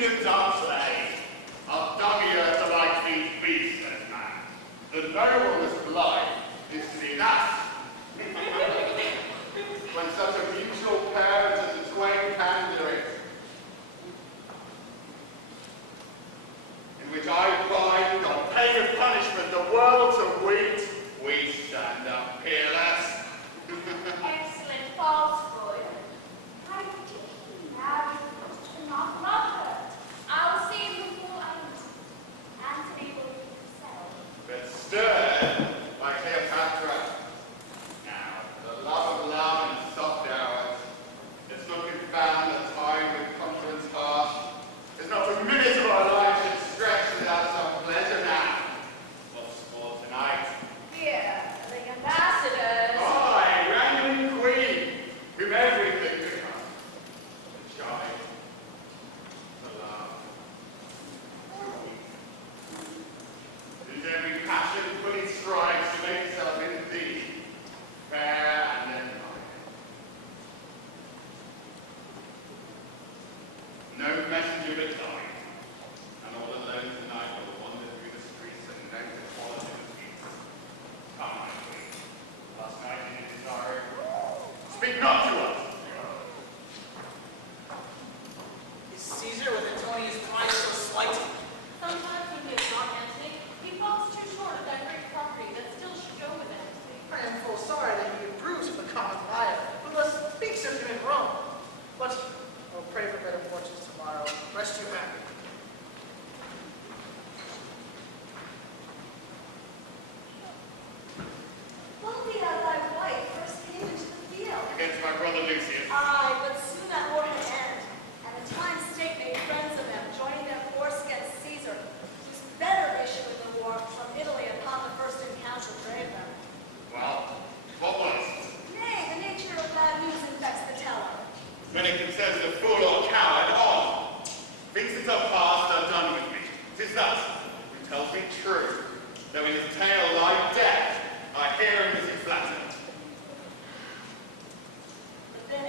kingdoms are slain, of doggy earth alike feeds beast and man. The nobleness of life is to be that. When such a mutual parent as the twain can do it, in which I bind on pain of punishment the world to wheat, we stand up peerless. Excellent falsehood. I think he married to not love her. I'll see him before I know. Antony will be himself. But stirred by Cleopatra. Now, the love of love and soft hours, it's not confound the time with conference harsh. There's not a minute of our lives that stretch without some pleasure now. What's for tonight? Here, the ambassadors. I, reigning queen, whom everything becomes. The child, the love, the weak. Whose every passion fully strives to make itself in thee, fair and then mine. No messenger but thine, and all alone tonight will wander through the streets and note the quality of peace. Come, my queen, last night in his sorrow, speak not to us. Is Caesar with Antonius' pride so slight? Sometimes when he is not Antony, he falls too short of that great property that still should go with Antony. I am full sorry that he approves of the common liar, who thus speaks of him in Rome. But I'll pray for better fortunes tomorrow. Rest you happy. Fulvia, thy wife, first came into the field. Against my brother Lucius. Aye, but soon that war had end, and the time state made friends of them, joining their force against Caesar, whose better issue in the war from Italy upon the first encounter drave them. Well, what was it? Nay, the nature of bad news infects the teller. When it concerns a fool or coward, on. Things that are past are done with me. 'Tis thus, who tells me true, though in his tale lie death, I hear him as he flatters. But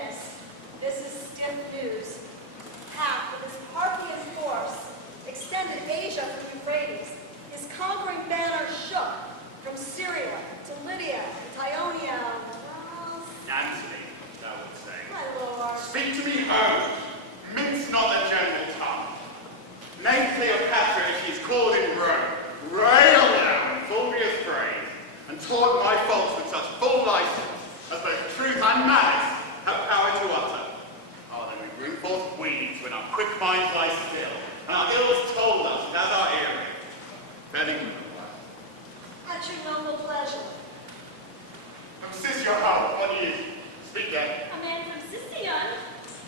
this is stiff news. Half with his Parthian force extended Asia from Euphrates, his conquering banner shook from Syria to Lydia to Ionia. Well, Antony, thou would say. my lord. Speak to me home. Mince not the general tongue. Name Cleopatra if she's called in Rome. Rail thou in Fulvia's praise, and taunt my faults with such full license as both truth and malice have power to utter. Oh, then we bring forth weeds when our quick minds lie still, and our ills told us as our hearing. Bedding At your noble pleasure. Assist your heart, what do you speak then? A man from Sicyon?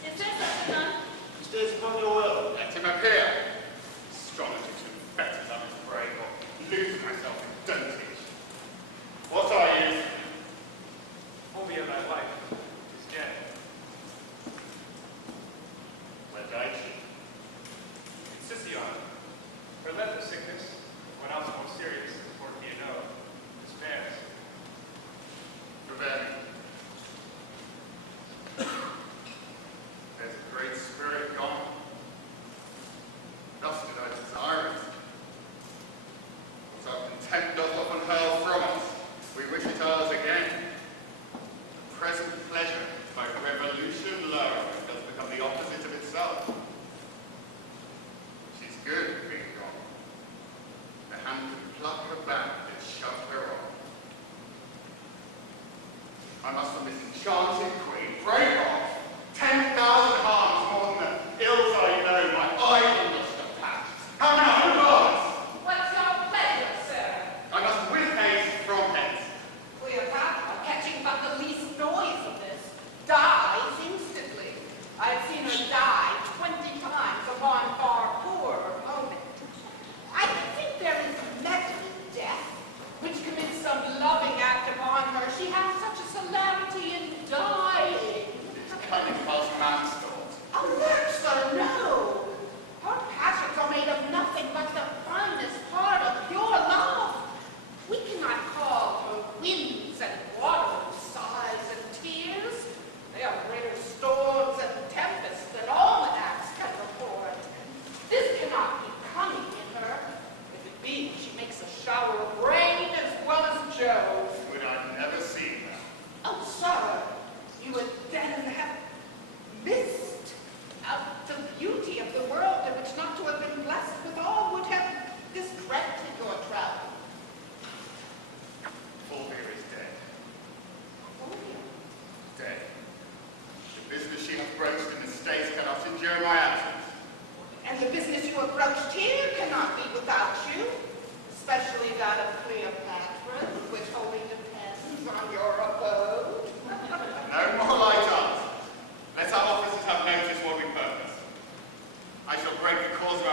Is there such a none? He stays upon your will. Let him appear. Strong as it should fetters, I'm afraid, or lose myself in dotage. What are you? Fulvia, thy wife, is dead. Where died she? In Sicyon, her leper sickness, when else more serious, as Portia know, despairs. Prevent. There's a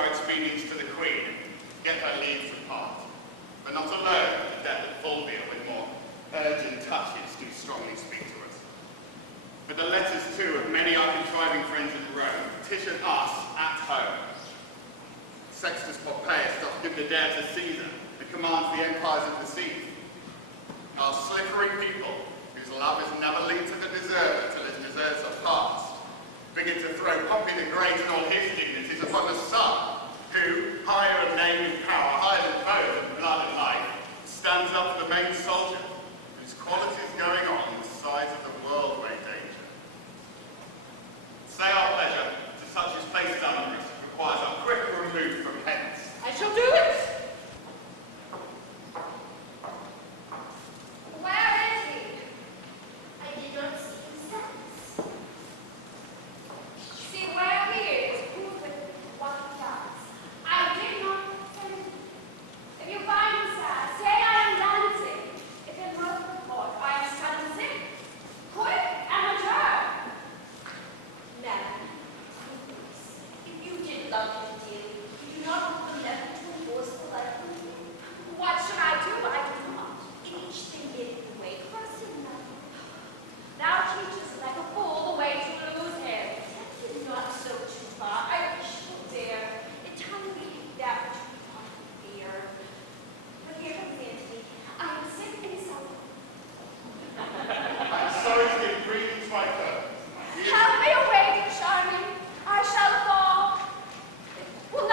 our expedients to the Queen, get her leave to part. But not alone, the death of Fulvia with more urgent touches do strongly speak to us. But the letters, too, of many our contriving friends in Rome petition us at home. Sextus Pompeius doth give the dare to Caesar and commands the empires of the seas. Our slippery people, whose love is never linked to the deserver till his deserts are past, begin to throw Pompey the Great and all his dignities upon the son, who, higher of name and power, higher than both in blood and life, stands up for the main soldier, whose qualities going on the sides of the world weigh danger. Say our pleasure to such as placed unrest requires our quick remove from hence. I shall do it. Where is he? I did not see him since. See, where he is, prove with what he does. I did not send him. If you find him sad, say I am dancing. If in mirth report, I am dancing. Quick and return. Madam, if you did love him dearly, you do not want the left to enforce the life from you. What should I do? I do not. In each thing getting the way, crossing nothing. Thou teachest like a fool the way to lose him. Tempt him not so too far. I wish you were there. In time we hate that which we want to fear. But here comes Antony. I am sick and so. I'm sorry to give breathing to my curtains. Have me away, dear Charmian. I shall fall. Will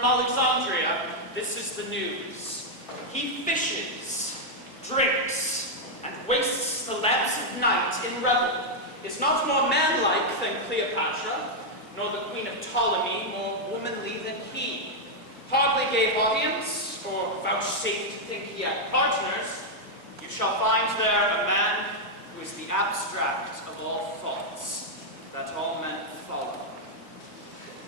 From Alexandria, this is the news. He fishes, drinks, and wastes the lamps of night in revel. Is not more manlike than Cleopatra, nor the Queen of Ptolemy more womanly than he. Hardly gave audience, or vouchsafed to think he had partners. You shall find there a man who is the abstract of all thoughts, that all men follow.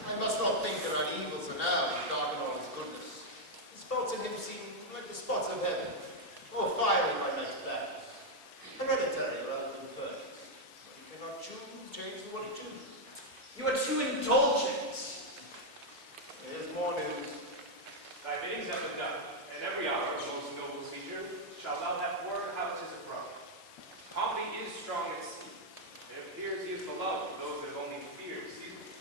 I must not think that our evils are now to darken all his goodness. The spots in him seem like the spots of heaven, or fiery by night's battles. Hereditary rather than first. But he cannot change what he chooses. You are too indulgent. Here's more news. Thy biddings have been done, and every hour, most noble Caesar, shalt thou have word how 'tis abroad. Pompey is strong at sea. It appears he is beloved of those that have only feared Caesar.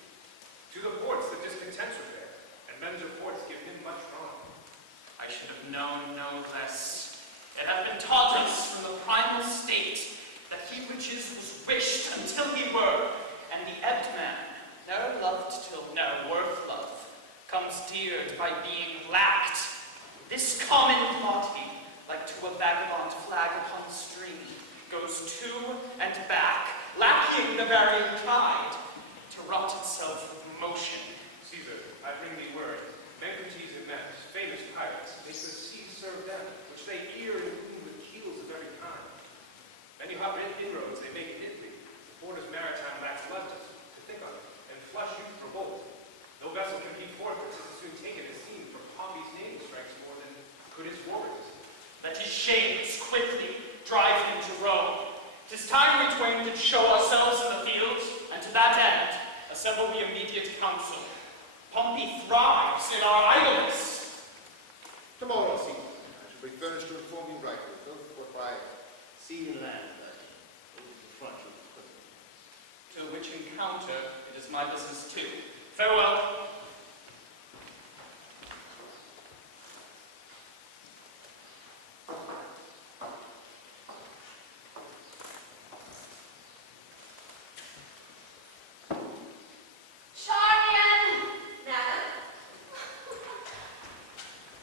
To the ports the discontents repair, and men's reports give him much wrong. I should have known no less. It hath been taught us from the primal state that he which is was wished until he were, and the ebbed man, ne'er loved till ne'er worth love, comes deared by being lacked. This common commodity, like to a vagabond flag upon the stream, goes to and back, lacking the varying tide, to rot itself with motion. Caesar, I bring thee word. Memphis and Memphis, famous pirates, make the sea serve them, which they ear and wound with keels of every kind. Many hot inroads they make in Italy. The borders maritime lacks letters to think on it, and flush youth revolt. No vessel can be fortress is soon taken as seen, for Pompey's name strikes more than could his warriors. Let his shames quickly drive him to Rome. 'Tis time we twain did show ourselves in the field, and to that end assemble the immediate council. Pompey thrives in our idleness. Tomorrow, Caesar, I shall be furnished to inform you rightly, both what by sea and land, over the front of the prison. To which encounter it is my business too. Farewell. Charmian! Madam?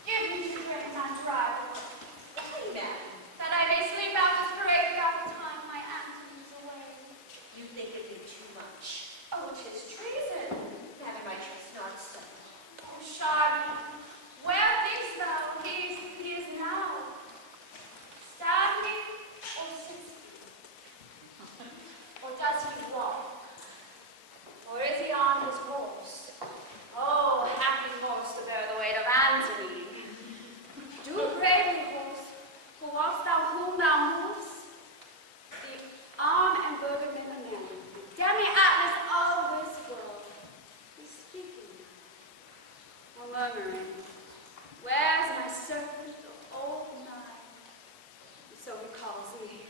Give me 2 drinks on dry, Hey, madam. that I may sleep out this parade without the time my Antony is away. You think it'd be too much. Oh, 'tis treason. Madam, I trust not so. Oh, Charmian, where thinkst thou he is now? Standing or sitting? Or does he walk? Or is he on his horse? Oh, happy horse to bear the weight of Antony. Do bravely, horse, who walks thou whom thou moves? The arm and burden of a man, the demi-atlas of this world, is speaking or murmuring. Where's my servant, the old knight? So he calls me.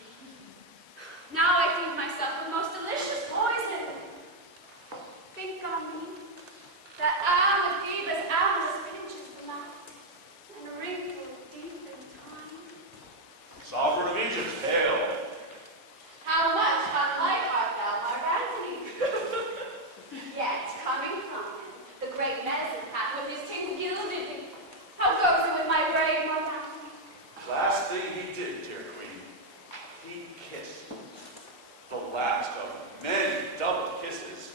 Now I feed myself with most delicious poison. Think on me, that I with Phoebus amorous pinches the mouth, and wrinkled deep in time. Sovereign of Egypt, hail! How much unlike art thou, Mark Antony? Yet, coming from him, the great medicine hat with his teeth gilded me. How goes it with my brave Mark Antony? Last thing he did, dear queen, he kissed. The last of many double kisses.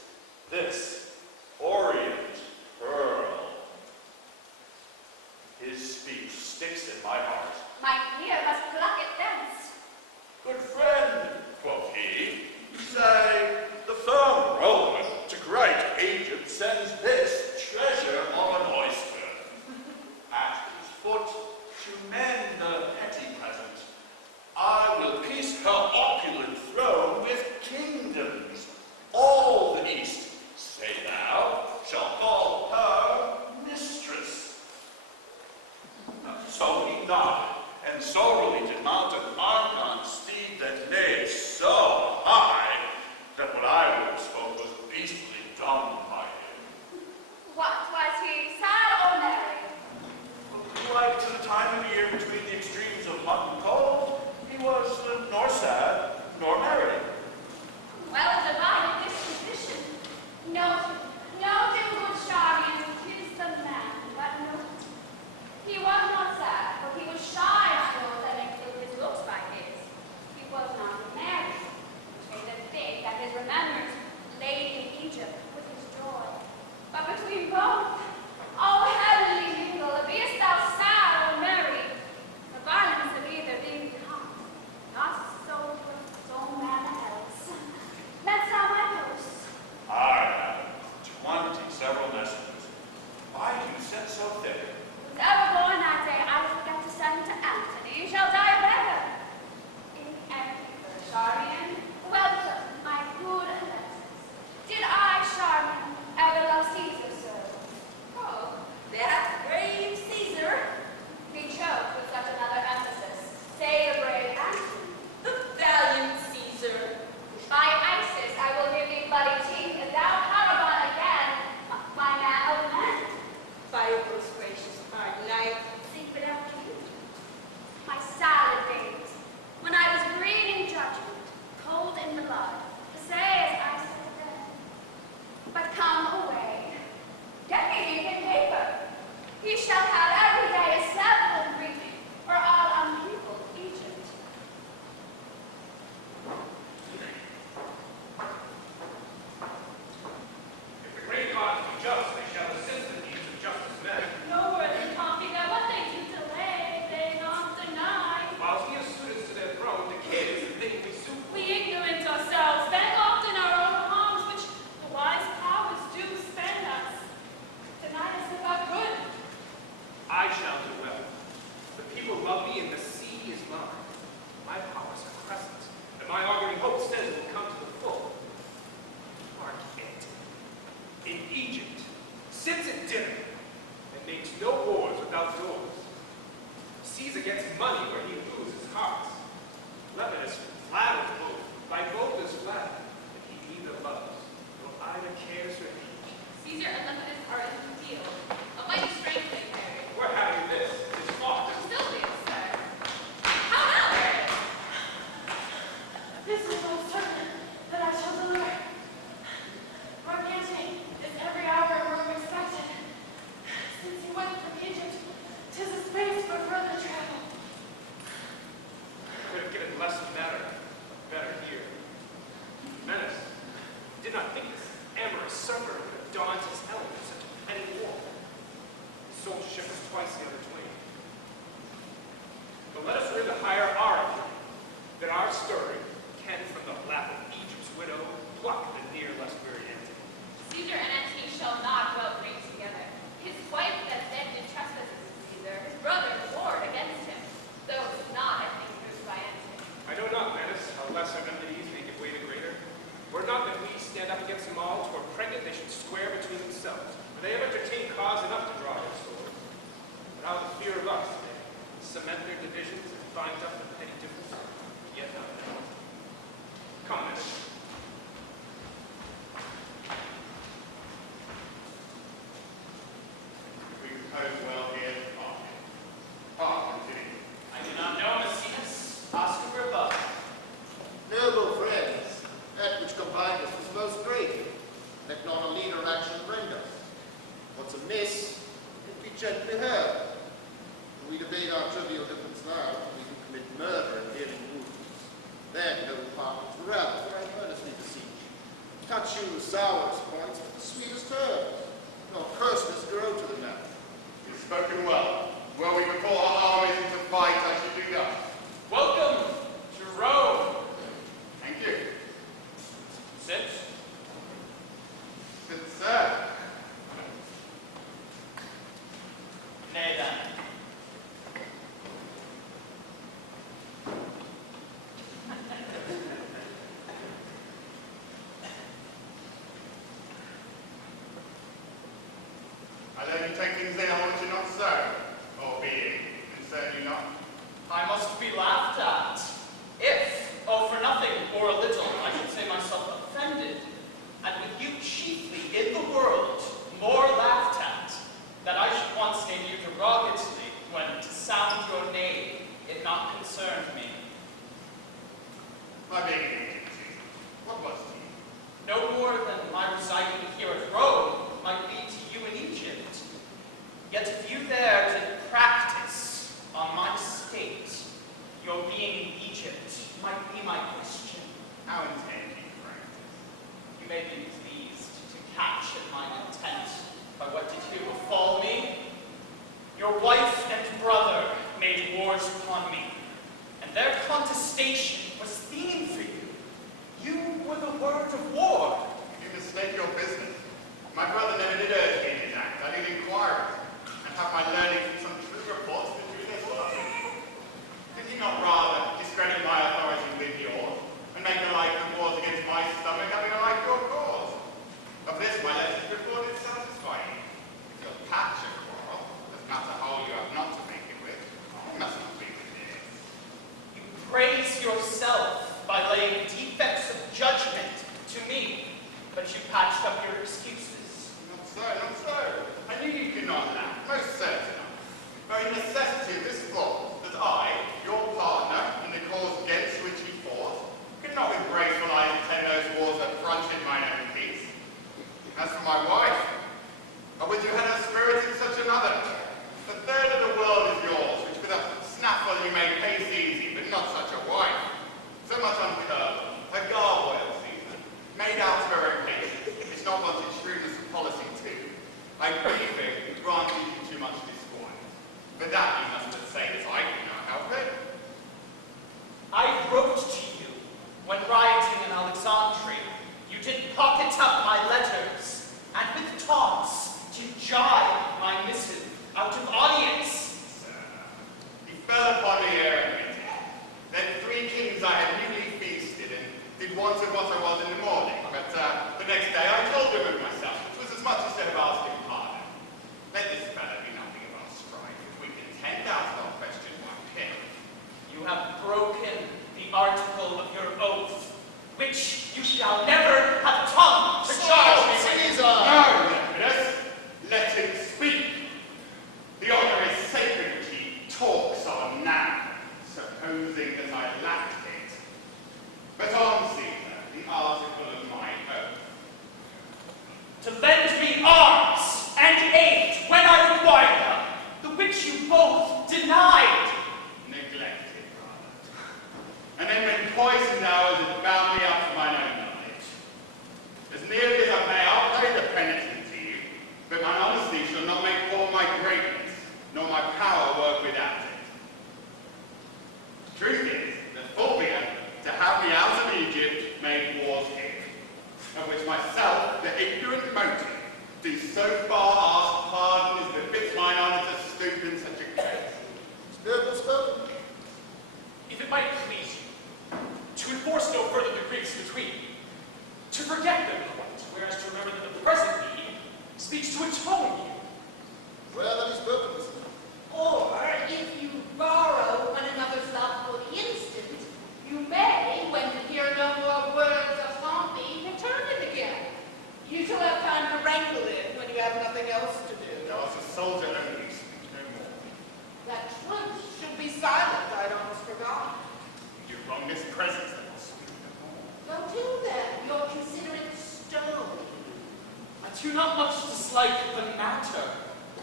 This Orient pearl. His speech sticks in my heart. My ear must pluck it thence. Good friend, quoth he, say, the firm Roman to great Egypt sends this treasure of an oyster. At his foot, to mend her petty present, I will piece her opulent throne with kingdoms, all the east, save in Egypt, sits at dinner, and makes no wars without doors. Caesar gets money where he loses hearts. Lepidus flatters both, by both is flattered, but he neither loves, nor either cares for each. Caesar and Lepidus are in the field. A mighty strength they carry. We're having this fought. Silvius, sir. How now, Marius? This is most certain that I shall deliver. Mark Antony is every hour in Rome expected. Since he went from Egypt, 'tis a space for further travel. Could have given less matter, better here. Menace did not think this amorous server could have donned his helm in such a petty war. His soldiership was twice the other twain. But let us read the higher our that our story can from the lap of Egypt's widow pluck the near less weary Antony. Caesar and Antony shall not well bring together. His wife that then did trespasses to Caesar, his brother warred against him, though it was not, I think, proved by Antony. I know not, Menace, how lesser enmities may give way to greater. Were it not that we stand up against them all, 'twere pregnant they should square between themselves, for they have entertained cause enough to draw their swords. But out of fear of us, they cement their divisions and bind up the petty differences, yet not now. Come, Menace. We propose well here to part. Continue. I do not know, Maecenas. Ask Agrippa. Noble friends, that which combined us was most great. Let not a leader action rend us. What's amiss, it be gently heard. We debate our trivial difference now, we can commit murder and dealing wounds. Then no parties rally, for I earnestly beseech. Touch you the sourest points, but the sweetest herbs. Nor curseness grow to the mouth. You've spoken well. Were we before our armies into fight, I should do that. Welcome to Rome. Thank you. Sit. Good sir. Nay then. I let you take things in on which you're not so, or being, concern you not. I must be laughed at. If, oh for nothing or a little, I should say myself offended, and with you chiefly in the world more laughed at, that I should once name you derogatively, when to sound your name it not concerned me. My being in Egypt, what was to you? No more than my residing here at Rome might be to you in Egypt. Yet if you there did practice on my state, your being in Egypt might be my question. How intend you, friend? You may be pleased to catch at my intent by what did here befall me. Your wife and brother made wars upon me, and their contestation was theme for you. You were the word of war. You mistake your business. My brother never did urge me in his act. I did inquire it, and have my learning from some true reports that drew this work. Did he not rather discredit my authority with yours, and make a like of wars against my stomach, having a like your cause? Of this my letters report is satisfying. If you'll patch a quarrel, doesn't matter how you have not to make it with, it must not be with this. You praise yourself by laying defects of judgment to me, but you patched up your excuses. Not so, not so. I knew you could not laugh, most certain. Very necessity of this fault, that I, your partner, in the cause against which he fought, could not with graceful eyes attend those wars that fronted mine own peace. As for my wife, I would you had a spirit in such another. The third of the world is yours, which with a snaffle you may pace easy, but not such a wife. So much uncurbed, a garboiled season, made out of her own patience, it's not wanted shrewdness of policy too. I grieve it, granted you too much disquiet. But that you must not say as I cannot help it. I wrote to you when rioting in Alexandria. You did pocket up my letters, and with to lend me arms and aid when I required them, the which you both denied. Neglected, rather. And then when poisoned hours had bound me up for mine own knowledge. As nearly as I may, I'll pay the penitent to you, but mine honesty shall not make poor my greatness, nor my power work without it. Truth is, that Fulvia, to have me out of Egypt, made war's here, of which myself, the ignorant motive, do so far ask pardon as befits mine honour to stoop in such a case. Spiritual spoken? If it might please you, to enforce no further decrees between you, to forget them quite, whereas to remember that the present need speaks to atone you. Well, then he's spoken, Mr. Or, if you borrow one another's love for the instant, you may, when you hear no more words upon me, return it again. You shall have time to wrangle it when you have nothing else to do. Thou art a soldier only, speak no more. That truth should be silent, I'd almost forgotten. You wrong this presence, then I'll speak no more. Go to then, your considerate stone. I do not much dislike the matter,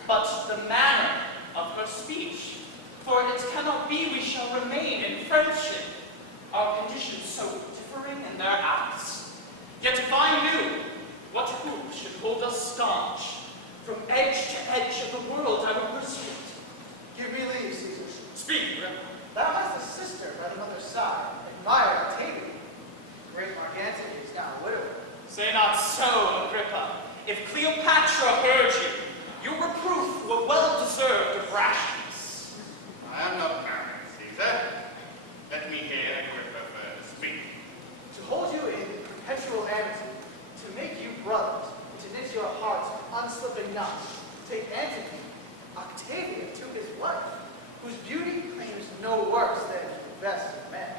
but the manner of her speech. For it cannot be we shall remain in friendship, our conditions so differing in their acts. Yet if I knew what hoop should hold us staunch, from edge to edge of the world I would pursue it. Give me leave, Caesar. Speak, Grandma. Thou hast a sister by the mother's side, admired Octavia. Great Mark Antony is now a widower. Say not so, Agrippa. If Cleopatra heard you, your reproof were well deserved of rashness. I am not married, Caesar. Let me hear Agrippa first speak. To hold you in perpetual amity, to make you brothers, and to knit your hearts with unslipping knots, take Antony, Octavia to his wife, whose beauty claims no worse than the best of men,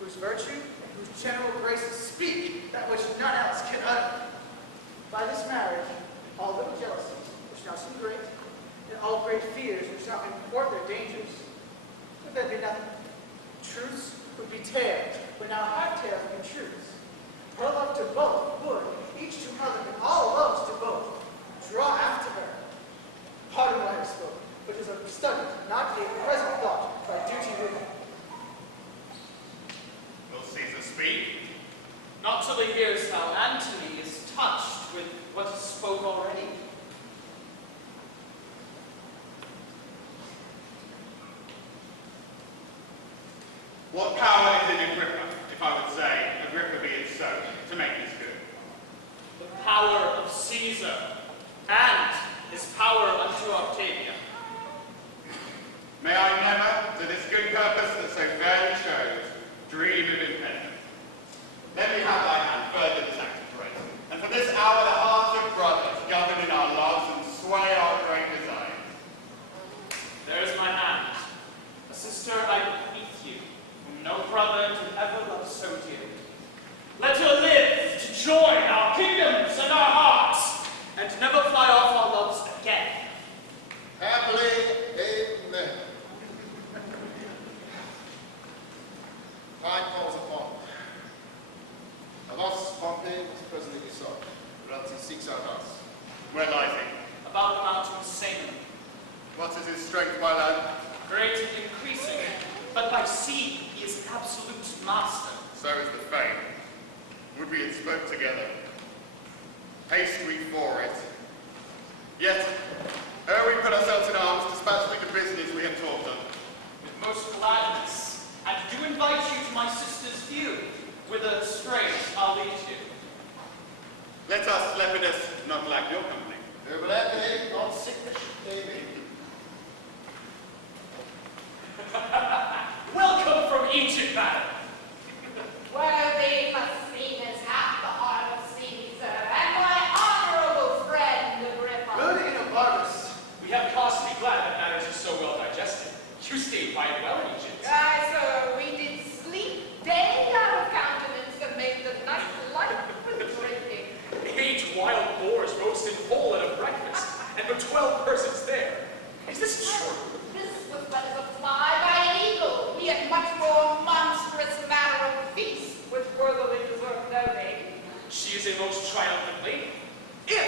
whose virtue and whose general graces speak that which none else can utter. By this marriage, all little jealousies, which now seem great, and all great fears which now import their dangers, would then be nothing. Truths would be tales, but now half tales be truths. Her love to both would, each to other, and all loves to both, draw after her. Pardon what I have spoken, but is a study, not a present thought, by duty with her. Will Caesar speak? Not till he hears how Antony is touched with what he spoke already. What power is in Agrippa, if I would say, Agrippa be it so, to make this good? The power of Caesar, and his power unto Octavia. May I never, to this good purpose that so fairly shows, dream of impediment. Let me have thy hand further this act of grace, and for this hour the hearts of brothers govern in our loves and sway our great desires. There is my hand. A sister I bequeath you, whom no brother did ever love so dearly. Let her live to join our kingdoms and our hearts, and never fly off our loves again. Happily, amen. Time calls upon. Alas, Pompey was presently sought, or else he seeks out us. Where lies he? About the mountain of Salem, What is his strength, my lad? great and increasing, but by sea he is an absolute master. So is the fame. Would we had spoke together? Haste we for it. Yet, ere we put ourselves in arms, dispatch we the business we have talked of. With most gladness, and do invite you to my sister's view, whither straight I'll lead you. Let us, Lepidus, not lack your company. Verbally, not sickness, David. Welcome from Egypt, madam. Worthy Maecenas hath the heart of Caesar, and my honorable friend Agrippa. Good Inobargus. We have cause to be glad that matters are so well digested. You stayed quite well in Egypt. Aye, sir, we did sleep day out of countenance and made the night light with drinking. 8 wild boars roasted whole at a breakfast, and but 12 persons there. Is this true? This was but as a fly by an eagle. We had much more monstrous matter of feast, which worthily deserved no name. She is a most triumphant lady. If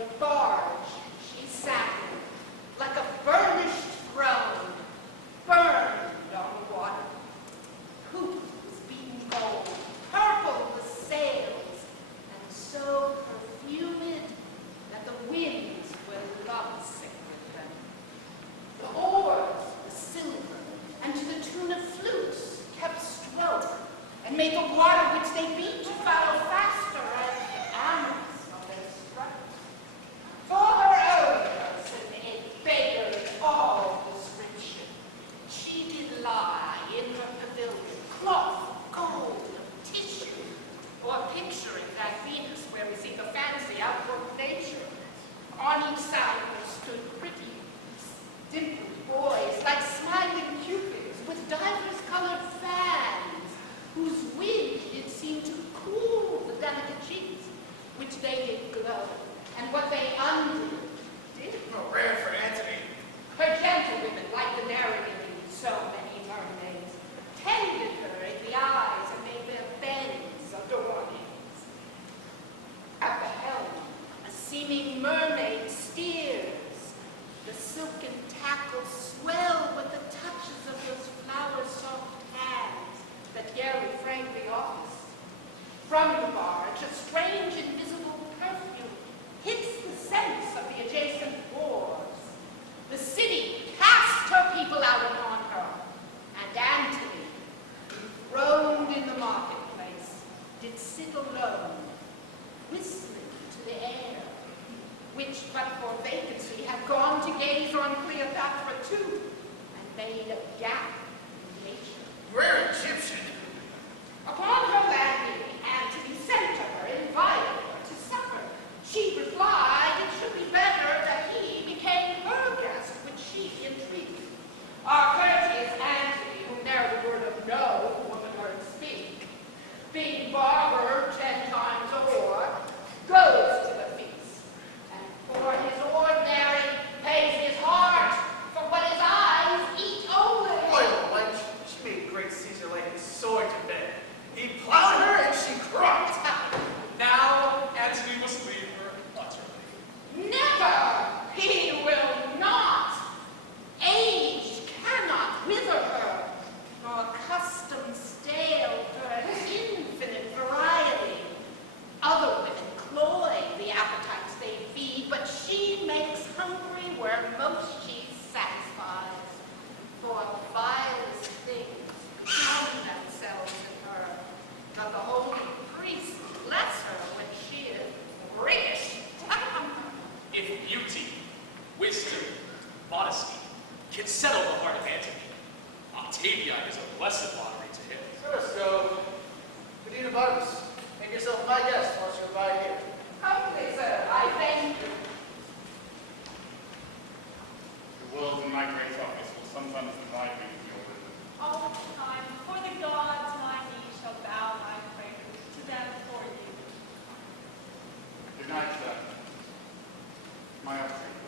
The barge she sat in, like a burnished throne, burned on the water. Poop was beaten gold, purple the sails, and so perfumed that the winds were lovesick with them. The oars were silver, and to the tune of flutes kept stroke, and made the water which they beat to follow faster as the amorous of their strokes. For her own person it beggared all description. She did lie in her pavilion, cloth, gold, of tissue, or picturing that Venus where we see the fancy outwork nature. On each side there stood pretty, dimpled boys like smiling cupids with divers colored fans, whose wind did seem to cool the delicate cheeks, which they did glow, and what they undid did Oh, rare for Antony. her gentlewomen, like the Nereid, so many mermaids, tended her in the eyes and made their bends adornings. At the helm, a seeming mermaid steers. The silken tackles swell with the touches of those flower-soft hands that garely frame the office. From the barge, a strange invisible perfume hits the sense of the adjacent wharves. The city cast her people out upon her, and Antony, enthroned in the marketplace, did sit alone, whistling to the air, which but for vacancy had gone to gaze on Cleopatra too, and made a gap in nature. Rare Egyptian. Upon her landing, Antony sent to her, invited her to supper. She replied it should be better that he became her guest, which she entreated. Our courteous Antony, who ne'er the word of no woman heard speak, being barber 10 times o'er, goes to the feast, and for his ordinary pays his heart for what his eyes eat only. Loyal wench. She made great Caesar lay his sword to bed. He plowed her and she cropped. Now Antony must leave her utterly. Never! He will not! Age cannot wither her, nor custom stale her infinite variety. Other women cloy the appetites they feed, but she makes hungry where most she satisfies. For the vilest things drown themselves in her, but the holy priest bless her when she is rakish. If beauty, wisdom, modesty can settle the heart of Antony, Octavia is a blessed lottery to him. Let us go. Medina Barnabas, make yourself my guest while you abide here. Humbly, sir, I thank you. The world in my great office will sometimes divide me with your wisdom. All the time, before the gods, my knees shall bow my prayers to them for you. Good night, sir. My offering.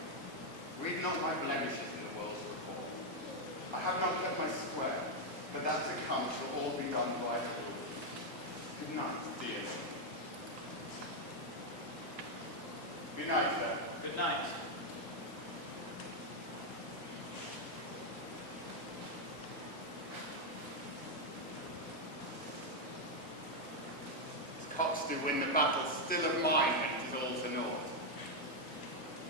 Read not my blemishes in the world's report. I have not kept my square, but that to come shall all be done by the will. Good night, dear. Good night, sir. Good night. His cocks do win the battle, still of mine, and it is all to naught.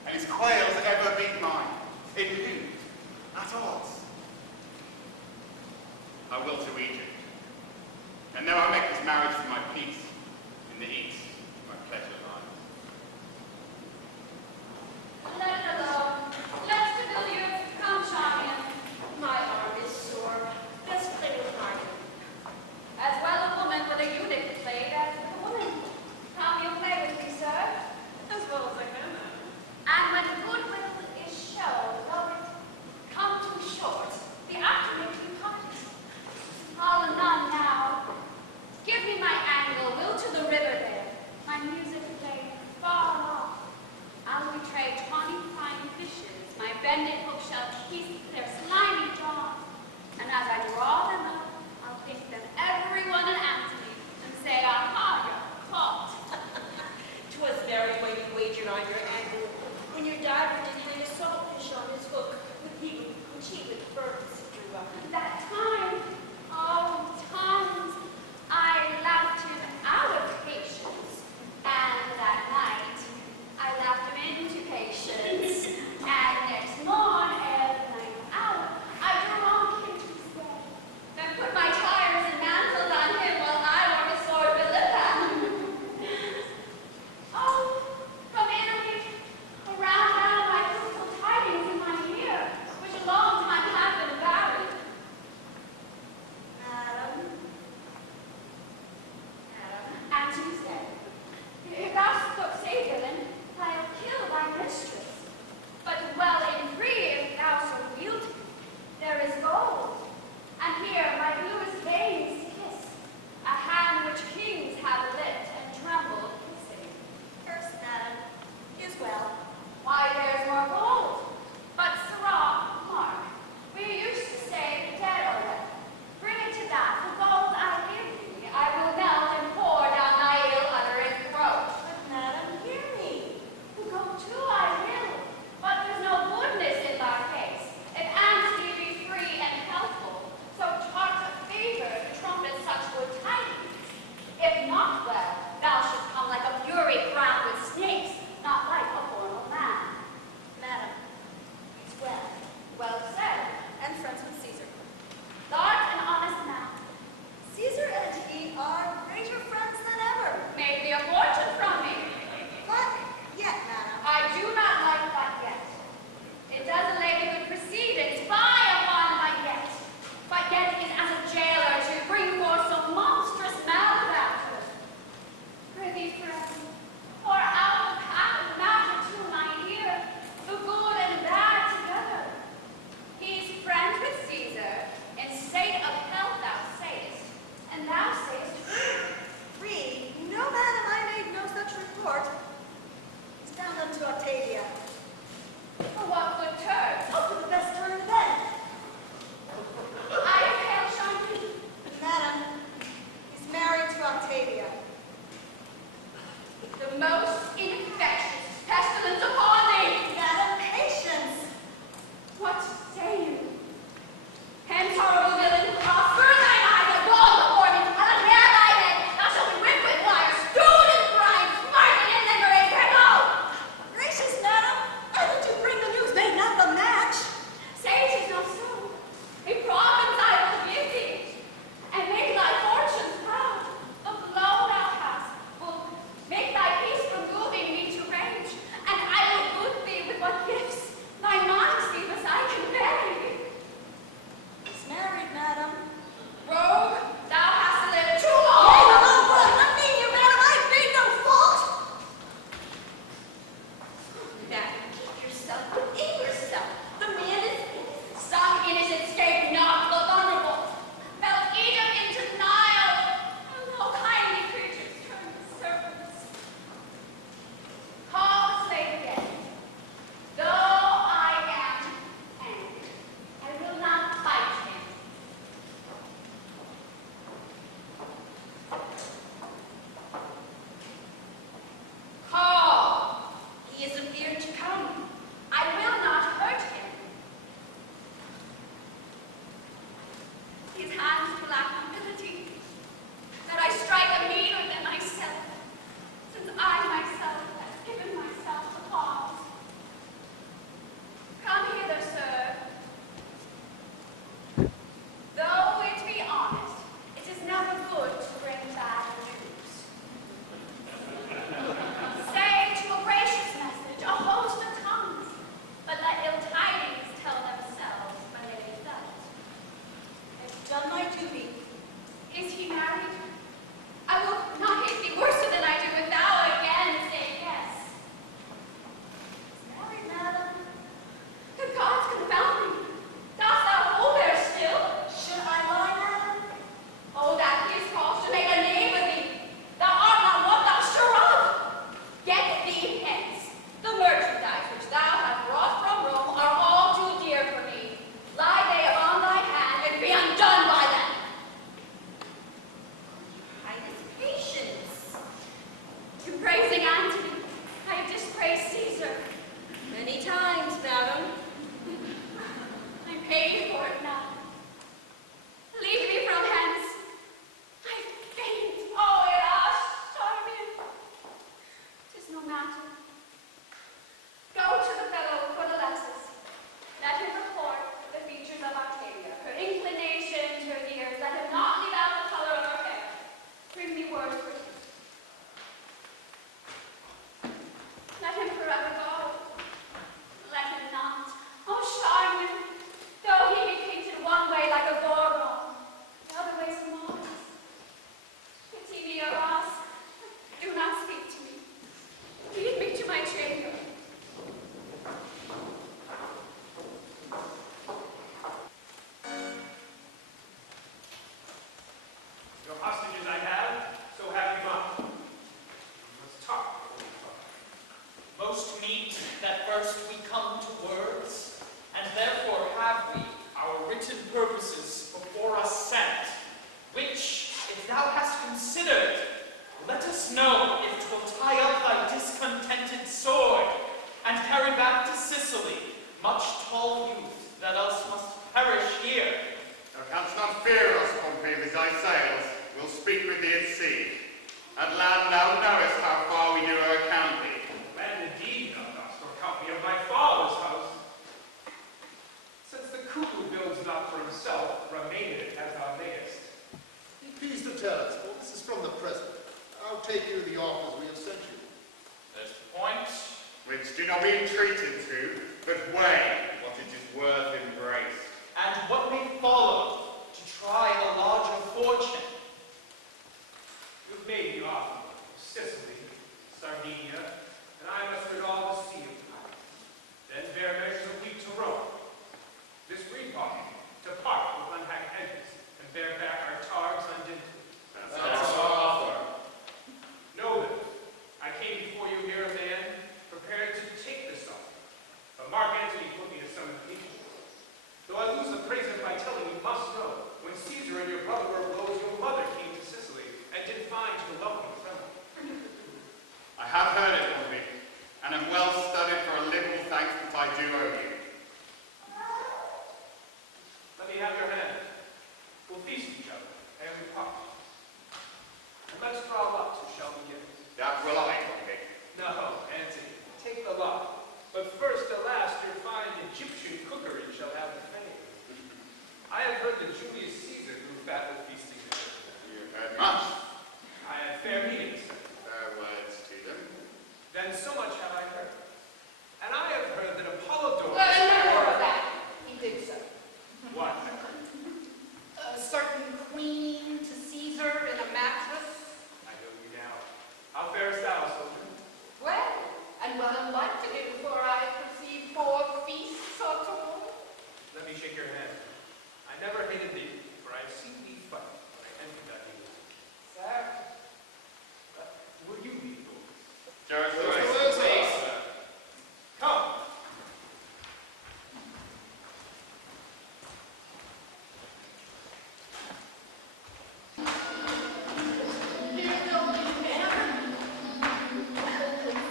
And his quails ever beat mine, in whom, at odds. I will to Egypt, and there I make this marriage for my peace, in the east, my pleasure lies. Let it alone. Let civilians come champion. My arm is sore. Let's play with Martin. As well a woman with a eunuch played as with a woman. Come, you play with me, sir. As well as I can. And when goodwill is shown, though it come too short, the actor may be parties. All anon now. Give me my angle, will to the river there. she with birds drew up. That time, oh, times, I laughed him out of patience. And that night, I laughed him into patience. And next morn, ere the night hour, I drunk him to his bed. Then put my tires and mantles on him while I wore his sword Philippa. Oh, from Italy, around now my fruitful tidings in my ear, which a long time have been buried. Madam, And Tuesday, if thou so say, villain, I'll kill thy mistress. But well and free if thou so wield me. There is gold, and here my bluest veins kiss, a hand which kings have lit and trembled kissing. first, madam, is well. Why, there's more gold. But, Sirrah, mark, we used to say the dead are well. Bring it to that, the gold I give thee, I will melt and pour down thy ill utterance throat. But, madam, hear me. The gold too I will, but there's no goodness in thy face. If Antony be free and healthful, so taught a favor to trumpet such good tidings. If not well, thou shouldst come like a fury crowned with snakes, not like a formal man. Madam, it's well. Well said. And friends with Caesar. Thou art an honest man. Caesar and he are greater friends than ever. Make thee a fortune from me. But yet, madam, I do not like that yet. It does a lady with proceedings, fie upon my yet. But yet is as a jailer to bring forth some monstrous malefactors. Prithee, friend, pour out the path of matter to my ear, the good and bad together. He's friend with Caesar, in state of health thou sayest, and thou sayest free. No, madam, I made no such report. He's down unto Octavia. for what good turn? Oh, for the best turn then. I hail Shanti. Madam, he's married to Octavia. The most infectious pestilence upon thee! Madam, patience. What say you? Hence, horrible villain, prosper thine eyes and roll before me, and unveil thy head, thou shalt be whipped with wire, stewed in brine, smarted in the great kettle! Gracious, madam, why did you bring the news? Made not the match. Say it is not so. A province I will give thee, and make thy fortunes proud. The blow thou hast will make thy peace from moving me to rage, and I will boot thee with what gifts thy modesty beside can bury. He's married, madam. Rogue, thou hast lived too Oh, long. I mean you, madam, I've made no fault. Now, keep yourself within yourself. The man is innocent. Some innocent escape not the thunderbolt. Melt Egypt into Nile, and no kindly creatures turn to serpents. Call the slave again. Though I am hanged, I will not fight him. Call. He is appeared to come. I will not hurt him. His hands to lack nobility, that I strike a meaner than myself, since I myself have given myself the cause. Come hither, sir. Though it be honest, it is never good to bring bad news. Say to a gracious message a host of tongues, but thou now knowest how far we do our county. And indeed thou dost account me of my father's house. Since the cuckoo builds not for himself, remain it as thou mayest. Be pleased to tell us, for this is from the president. I'll take you the offers we have sent you. There's the point. Which do not be entreated to, but weigh what it is worth embrace. And what may follow to try a larger fortune. You've made the offer of Sicily, Sardinia, and I must rid all the sea of power. Then bear measures of wheat to Rome. This green party, to part with unhacked hedges, and bear back our targs undimmed. That's our offer. Know that I came before you here a man prepared to take this offer. But Mark Antony put me as some equal. Though I lose the praise of my telling, you must know, when Caesar and your brother were blows, your mother came to Sicily, and did find you welcome and friendly. I have heard it, Pompey, and am well studied for a liberal thanks that I do owe you. Let me have your hand. We'll feast each other, and we part. And let's draw lots who shall begin. That will I, Pompey. No, Antony, take the lot. But first, alas, your fine Egyptian cookery shall have the fame. I have heard that Julius Caesar grew fat with feasting. You have heard much. I had fair meetings. Fair words to them. Then so much have I heard. And I have heard that Apollodorus... No more of that. He did so. What? A certain queen to Caesar in a mattress. I know you now. How farest thou, soldier? Well, and what I'm like to do before I proceed for feasts or tour. Let me shake your hand. I never hated thee, for I have seen thee fight when I entered that meeting. Sir, Will you be fools? Just Come!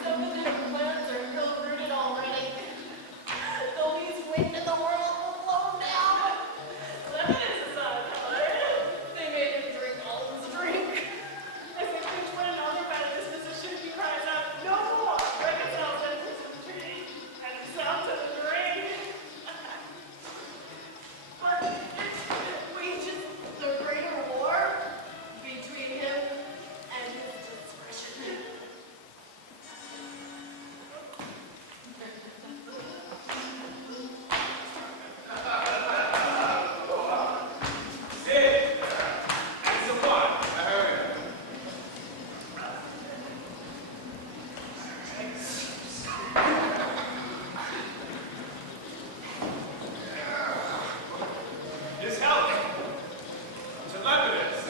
Some of their plans are ill-rooted already. The least wind in the world will blow down. Lemon is a son, They made him drink all his drink. As they preach one another by disposition, he cries out, "No more!" Reconciles them to some tree, and himself to the drain. But it wages the greater war between him and his discretion. Sit! And some wine. I heard. His health. To Lepidus.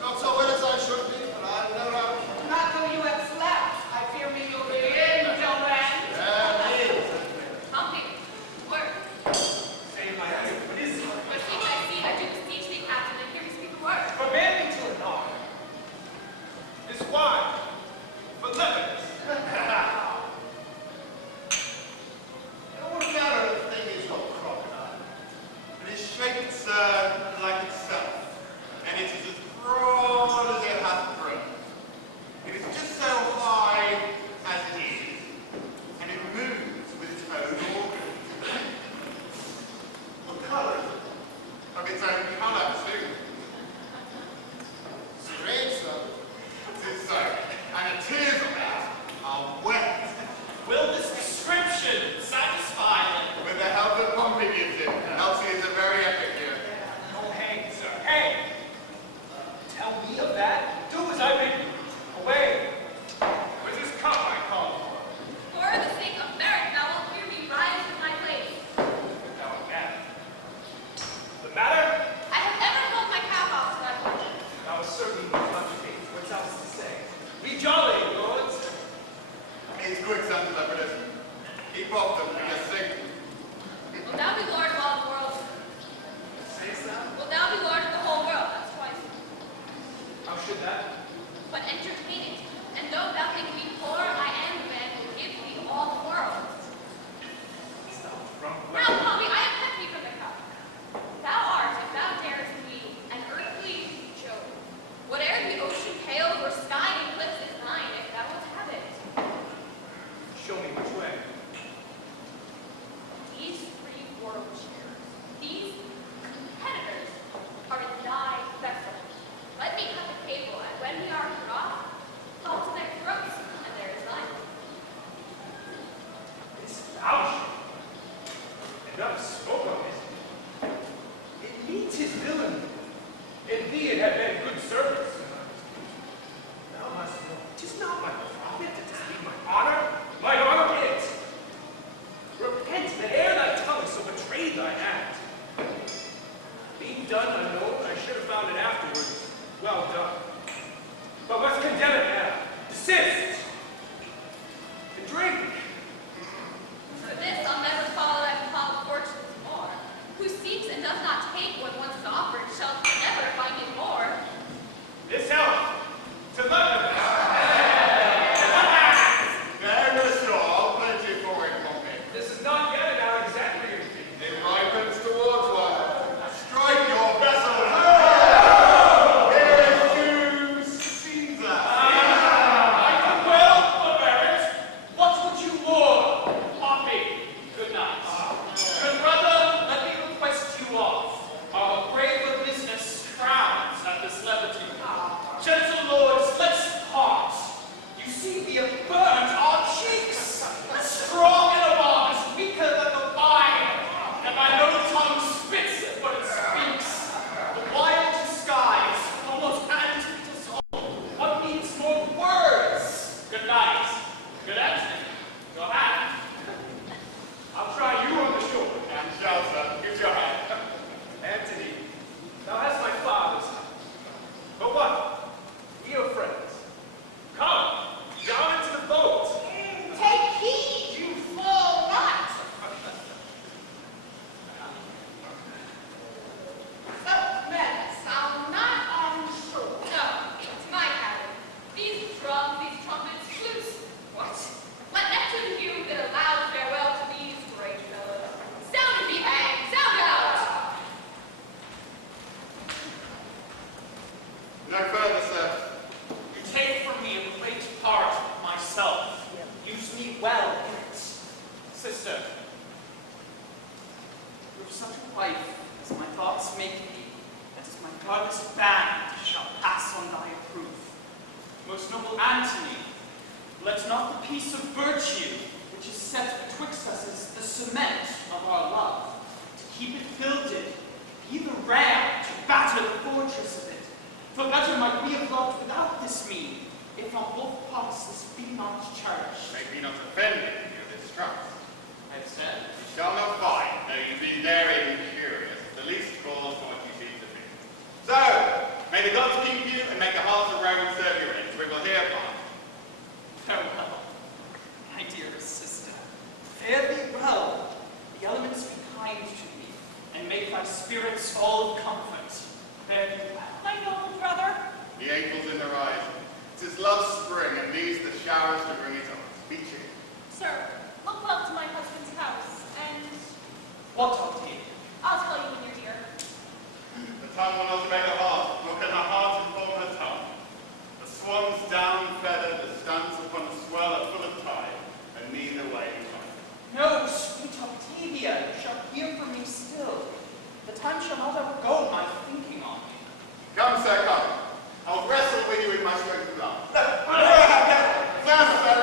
Not so well as I should be, but I know how. not though you have slept. I fear me you'll be in till then. Pompey, word. Say my ear. What is it? But see, I see that you beseech me, Captain, and hear me speak a word. Forbid me to anon. This wine. For Lepidus. What manner of thing is your crocodile? It is shaped, sir, like itself, and it is as broad as it hath grown. It is just so high as it is, and it moves with its own organs. What color is it? Of its own colour, too. Strange, sir. It is so, and the tears of it are wet. Will this description satisfy them? With the help that Pompey gives it, else he is a very epic here. Oh, hang, sir. Hang! Tell me of that. Do as I bid you. Away. With this cup I call for. For the sake of merit, thou wilt hear me rise from my place. Thou again. The matter? I have never pulled my cap off to that point. Thou certainly knows much faith. What's else to say? Be jolly, lords. It's quick, son, Lepidus. Keep off them, we just sing. Will thou be lord of all the world? Sayest thou? Will thou be lord of the whole world? That's twice. How should that? But entertain it. And though thou think me poor, I am the man who gives thee all the world. Thou from Now, Pompey, I have kept thee from the cup. Thou art, if thou darest me, an earthly Jove. Sister, with such a wife as my thoughts make thee, that is my farthest band shall pass on thy approve. Most noble Antony, let not the piece of virtue which is set betwixt us as the cement of our love, to keep it builded, be the ram to batter the fortress of it. For better might we have loved without this mean, if on both parts this be not charged. May be not offended in your distrust. I have said, You shall not find, though you be daring and curious, the least cause for what you seem to be. So, may the gods keep you, and make the hearts of Rome serve your ends. We will hereupon. farewell, my dearest sister. Fare thee well. The elements be kind to thee, and make thy spirits all of comfort. Fare thee well. My noble brother, The April's in the rising. 'Tis love's spring, and these the showers to bring it on. Be cheered. sir, look well to my husband's house, and What of thee? I'll tell you when you're here. The tongue will not make a heart, nor can a heart inform the tongue. The swan's down feather that stands upon a swell are full of tide, and neither way find. No, sweet Octavia, you shall hear from me still. The time shall not outgo my thinking on you. Come, sir, come. I'll wrestle with you in my strength of love. No. Master,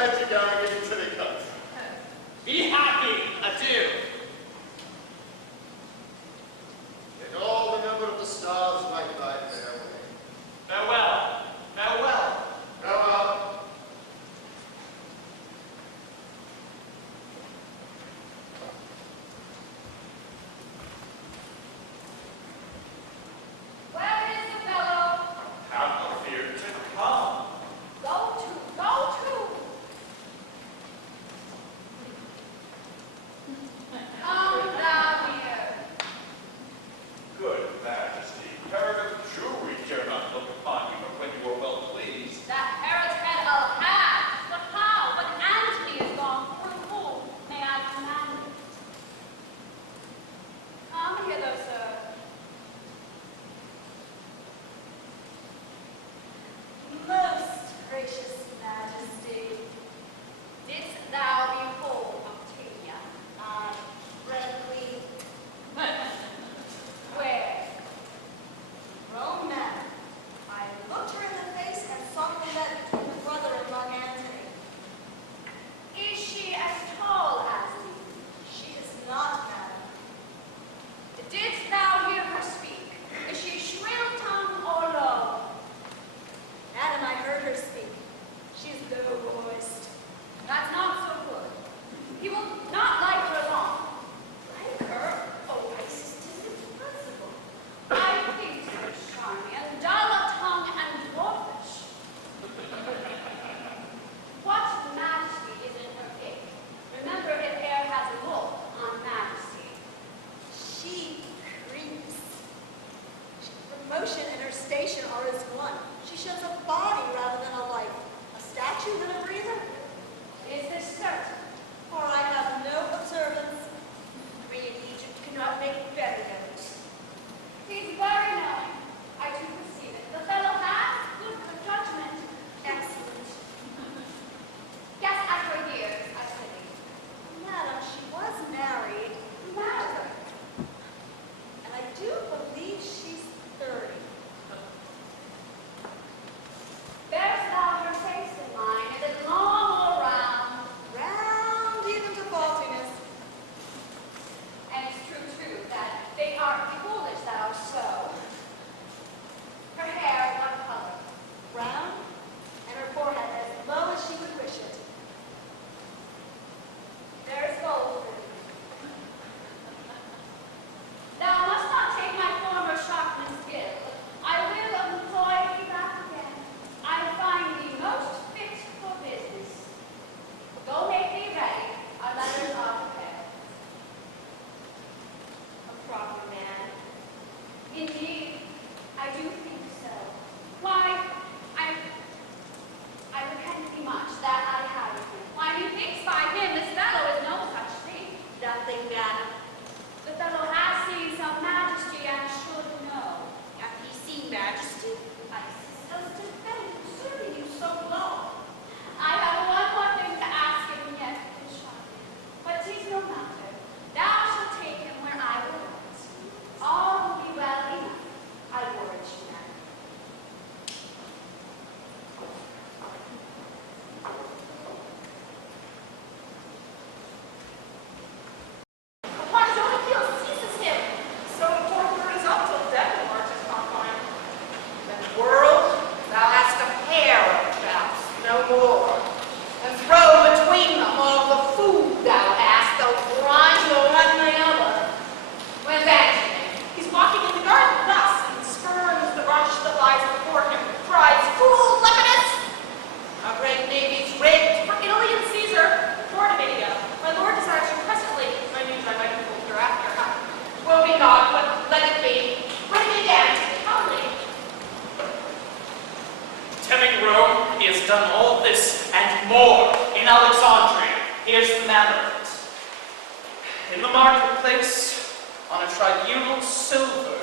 place, on a tribunal silvered,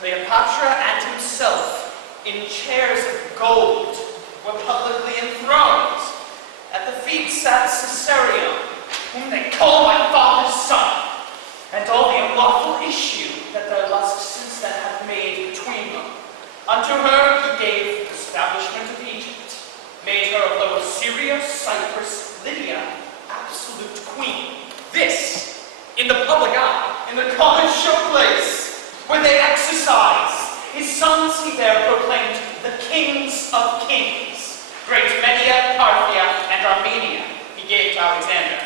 Cleopatra and himself, in chairs of gold, were publicly enthroned. At the feet sat Caesarion, whom they call my father's son, and all the unlawful issue that their lust since then hath made between them. Unto her he gave the establishment of Egypt, made her of Lower Syria, Cyprus, Lydia, absolute queen. This, in the public eye, in the common showplace, where they exercise. His sons he there proclaimed the kings of kings. Great Media, Parthia, and Armenia he gave to Alexander.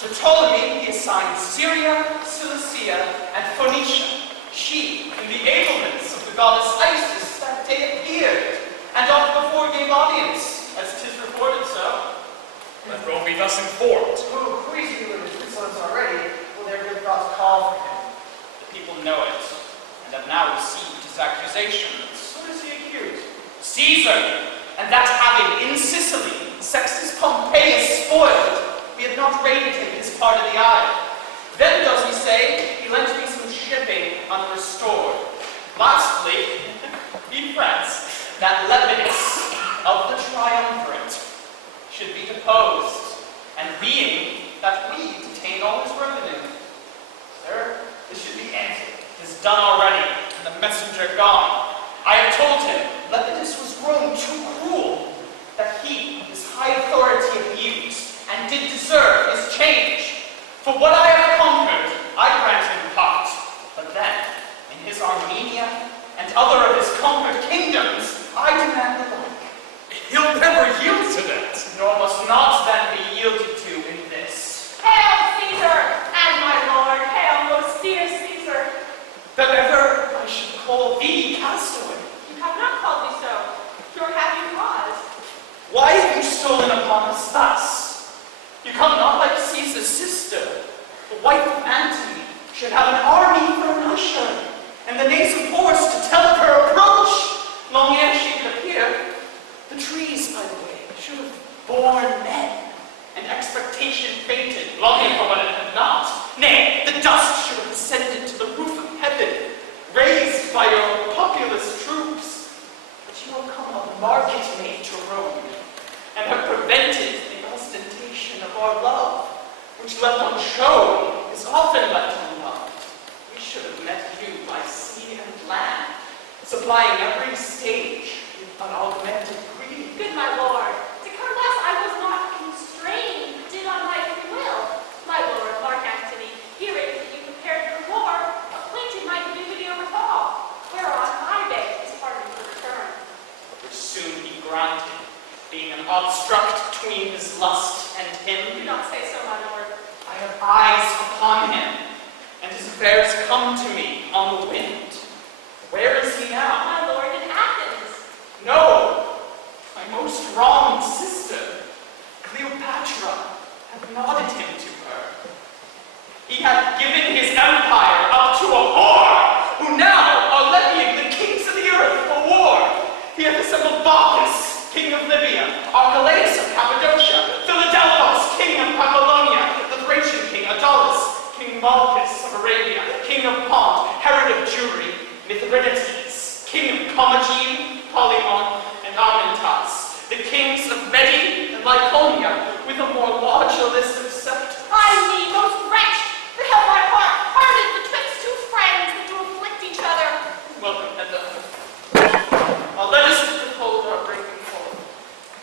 To Ptolemy he assigned Syria, Cilicia, and Phoenicia. She, in the ablements of the goddess Isis, that day appeared, and oft before gave audience, as 'tis reported so. Let Rome be thus informed. Who is he with his insolence already? Will their good thoughts call for him? The people know it, and have now received his accusations. What is he accused? Caesar, and that having in Sicily Sextus Pompeius spoiled, he had not raided him his part of the isle. Then does he say, he lent me some shipping unrestored. Lastly, he frets that Lepidus of the triumvirate should be deposed, and being that we detain all his revenue. Sir, this should be ended. It is done already, and the messenger gone. I have told him Lepidus was grown too cruel, that he his high authority abused, and did deserve his change. For what I have conquered, I grant him part, but then, in his Armenia, and other of his conquered kingdoms, I demand the like. He'll never yield to that. Nor must not then be yielded to in this. Hail, Caesar, and my lord, hail, most dear Caesar. That ever I should call thee castaway. You have not called me so, nor have you cause. Why have you stolen upon us thus? You come not like Caesar's sister. The wife of Antony should have an army for an usher, and the nascent horse to tell of her approach, long ere she could appear. The trees, by the way, should have borne men, and expectation fainted, longing for what it had not. Nay, the dust should have ascended to the roof of heaven, raised by your populous troops. But you have come a market maid to Rome, and have prevented the ostentation of our love, which left unshown is often left unloved. We should have met you by sea and land, supplying every stage with unaugmented greed. Good my lord, to come thus I was not constrained, did on my free will. My lord, Mark Antony, hearing that you prepared for war, acquainted my be with your withal, whereon I begged his pardon for return. Which soon he granted, being an obstruct between his lust and him. Do not say so, my lord. I have eyes upon him, and his affairs come to me on the wind. Where is he now? My lord, in Athens. No, my most wronged sister, Cleopatra, hath nodded him to her. He hath given his empire up to a whore, who now are levying the kings of the earth for war. He hath assembled Bacchus, king of Libya, Archelaus of Cappadocia, Philadelphus, king of Babylonia, the Thracian king, Adolis, king Malchus of Arabia, king of Pont, Herod of Jewry, Mithridates, king of Commagene, Polymon, and Amentas, the kings of Medi and Lycaonia, with a more larger list of sect. I me, most wretched, that held my heart parted betwixt two friends that do afflict each other. Welcome, Edda. Let us behold our breaking forth,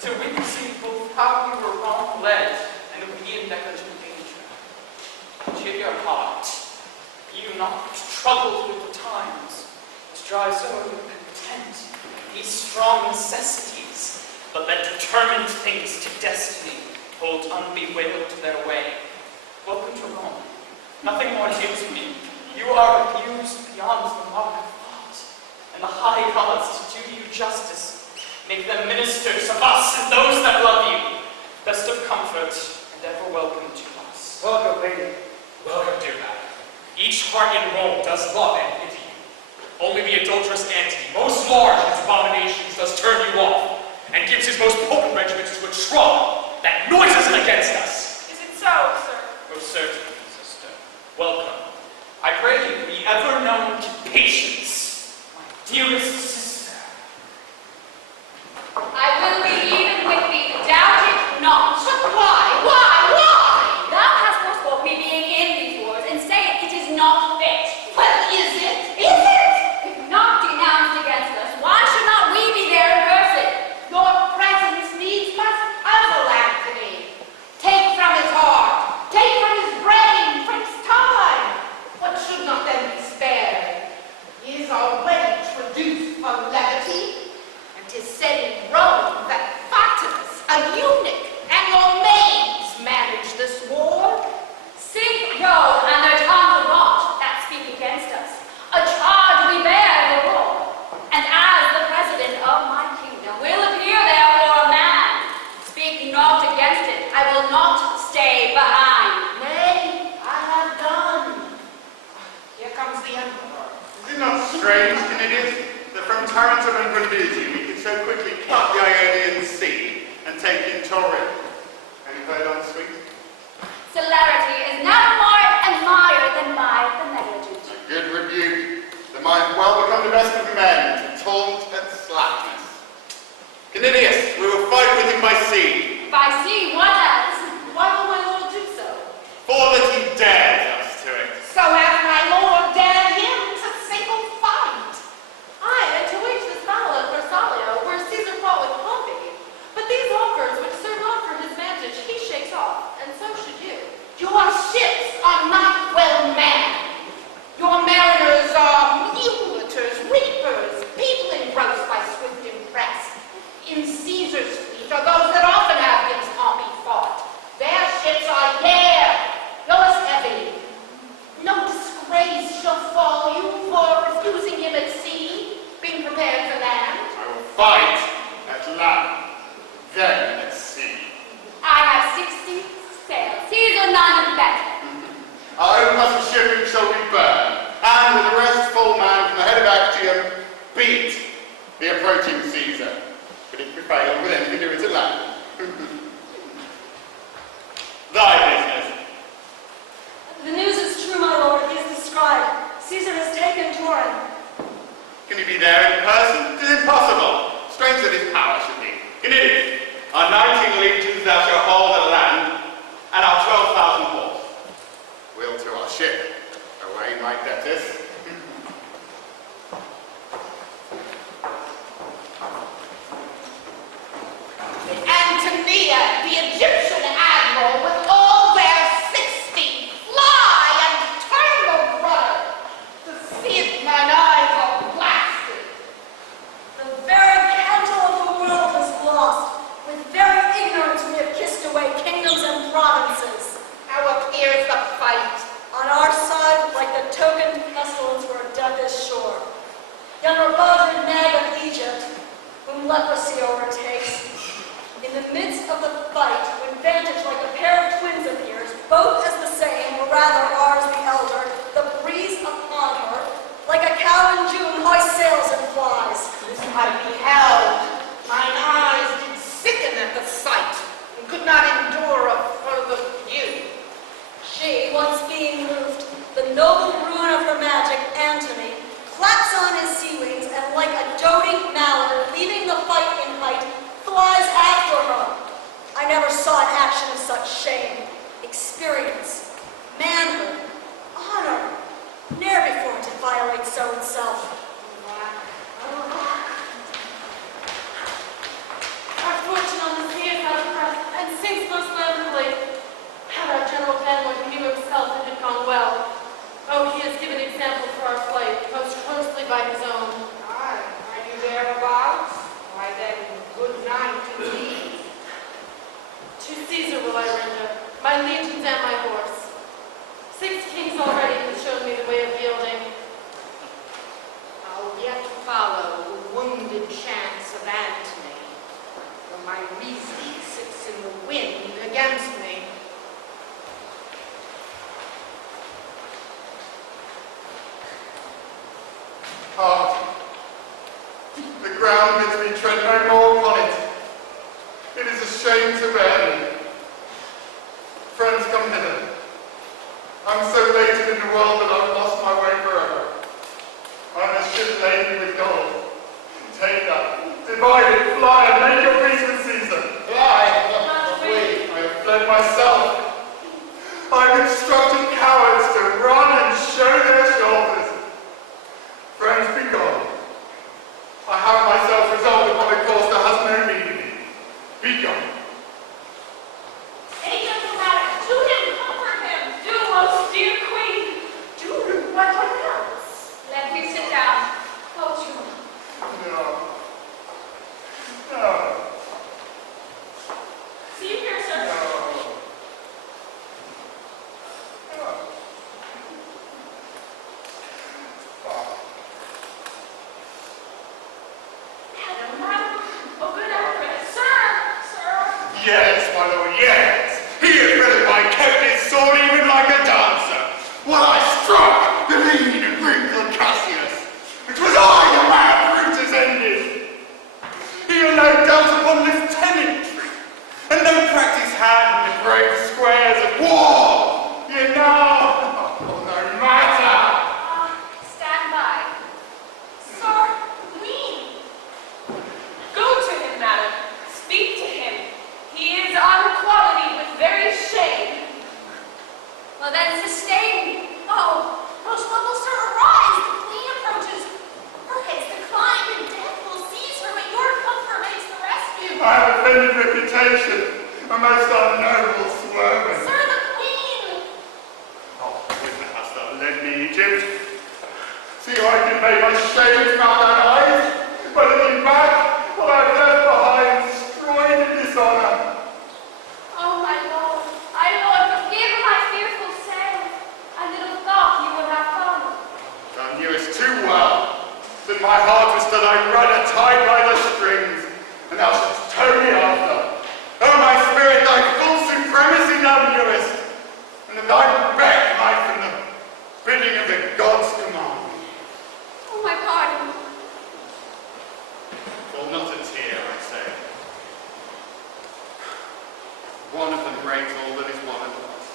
till we perceive both how we were wrong led, and if we in negligent danger. Cheer your heart, be you not troubled with the times, but drives o'er with content these strong necessities, but let determined things to destiny hold unbewailed their way. Welcome to Rome. Nothing more dear to me. You are abused beyond the mark of thought, and the high gods, to do you justice, make them ministers of us and those that love you. Best of comfort, and ever welcome to us. Welcome, lady. Welcome, dear madam. Each heart in Rome does love and pity you. Only the adulterous Antony, most large in his abominations, does turn you off, and gives his most potent regiments to a shrub that noises him against us. Is it so, sir? Most certainly, sister. Welcome. But why? Thou hast forspoke me being in these wars, and say it is not fit. Well, is it? If not denounced against us, why should not we be there in person? Your presence needs must puzzle Antony. Take from his heart, take from his brain, from his time. What should not then be spared? He is already traduced for levity, and 'tis said in Rome that Fatus, a eunuch, and your maids manage this war. Sink those and their tongues avaunt that speak against us. A charge we bear the war. And as the president of my kingdom will appear therefore a man. Speak not against it. I will not stay behind. Nay, I have done. Here comes the emperor. Is it not strange, Canidius, that from Tarentum and Brundusium we could so quickly cut the Ionian Sea and take in Taurus? Any heard on sweet? Celerity is never more admired than by the negligent. A good rebuke. The mind well become the best of men to taunt and slackness. Canidius, we will fight with him by sea, By sea, what else? Why will my lord do so? for that he dares us to it. So hath my lord dared him to single fight. Aye, and to wage this battle at Versailles, where Caesar fought with Pompey. But these offers, which serve not for his vantage, he shakes off, and so should you. Your ships are not well manned. Your mariners are muleteers, reapers, people engrossed by swift impress. In Caesar's fleet are those that often have against Pompey fought. Their ships are yare, yours heavy. No disgrace shall fall you for refusing him at sea, being prepared for land. I will fight at land, then at sea. I have 60 sail. Caesar none better. Our own hustle shipping shall be burned, and with the rest full man from the head of Actium, beat the approaching Caesar. But if we fail, we'll then do it to land. Thy business. The news is true, my lord. He is described. Caesar has taken Turin. Can he be there in person? 'Tis impossible. Strange that his power should be. Canidius, our 19 legions thou shalt hold at land, and our 12,000 horse. We'll to our ship. Away, my debtors. Antonia, the Egyptian admiral, with all their 60, fly and turn the rudder. To see it, mine eyes are blasted. The very candle of the world is lost. With very ignorance we have kissed away kingdoms and provinces. How appears the fight? On our side, like the token pestilence where death is sure. Young revived nag of Egypt, whom leprosy overtakes. In the midst of the fight, when vantage like a pair of twins appears, both as the same, or rather ours the elder, the breeze upon her, like a cow in June, hoist sails and flies. This I beheld. Mine eyes did sicken at the sight, and could not endure a further view. She, once being moved, the noble ruin of her magic, Antony, claps on his sea wings, and like a doting mallard, leaving the fight in height, flies after her. I never saw an action of such shame, experience, manhood, honor. Ne'er before did violate so itself. Our fortune on the sea is out of press, and sinks most lamentably. Had our General Vanlord who knew himself it had gone well. Oh, he has given example for our flight, most closely by his own. Aye, are you thereabouts? Why then, good night indeed. To Caesar will I render, my legions and my horse. 6 kings already have shown me the way of yielding. I'll yet follow the wounded chance of Antony, though my reason sits in the wind against me. Heart, the ground bids me tread no more upon it. It is a shame to bear me. Friends, come hither. I'm so laden in the world that I've lost my way forever. I'm a ship laden with gold. Take that, divide it, fly, and make your peace with Caesar. Fly, not we. I have defend myself. I've instructed cowards to run and show their shoulders. Friends, be gone. I have myself resolved upon a course that has no need of me. Be gone. Any gentle matter, to him, comfort him. Do, most dear queen. Do, what else? Let me sit down. Oh, true. No. No. See you here, sir. No. No. Madam, oh, good empress. Sir. Yes, my lord, yes. He has really quite kept his sword even like a dancer. While I struck the lean and wrinkled Cassius, which was I the mad Brutus ended. He had no doubt upon lieutenantry, and no practice had in the brave squares of war. You know, no matter. Stand by. Sir, queen. Go to him, madam. Speak to him. He is on equality with very shame. Well then, sustain. Oh, most noble sir, arise. The queen approaches. Her head's declined, and death will seize her, but your comfort makes the rescue. I have offended reputation, a most unnoble swerving. Sir, the queen. Oh, whither hast thou led me, Egypt? See how I convey my shame to mouth and eyes? By looking back, what I have left behind, destroyed in dishonour. Oh, my lord, forgive my fearful say. I little thought you would have come. Thou knewest too well that my heart was still a rudder tied by the strings, and thou shouldst tow me after. Oh, my spirit, thy full supremacy thou knewest, and that thy beck might from the bidding of the gods command. Oh, my pardon. Well, not a tear, I say. One of them reigns all that is one and lost.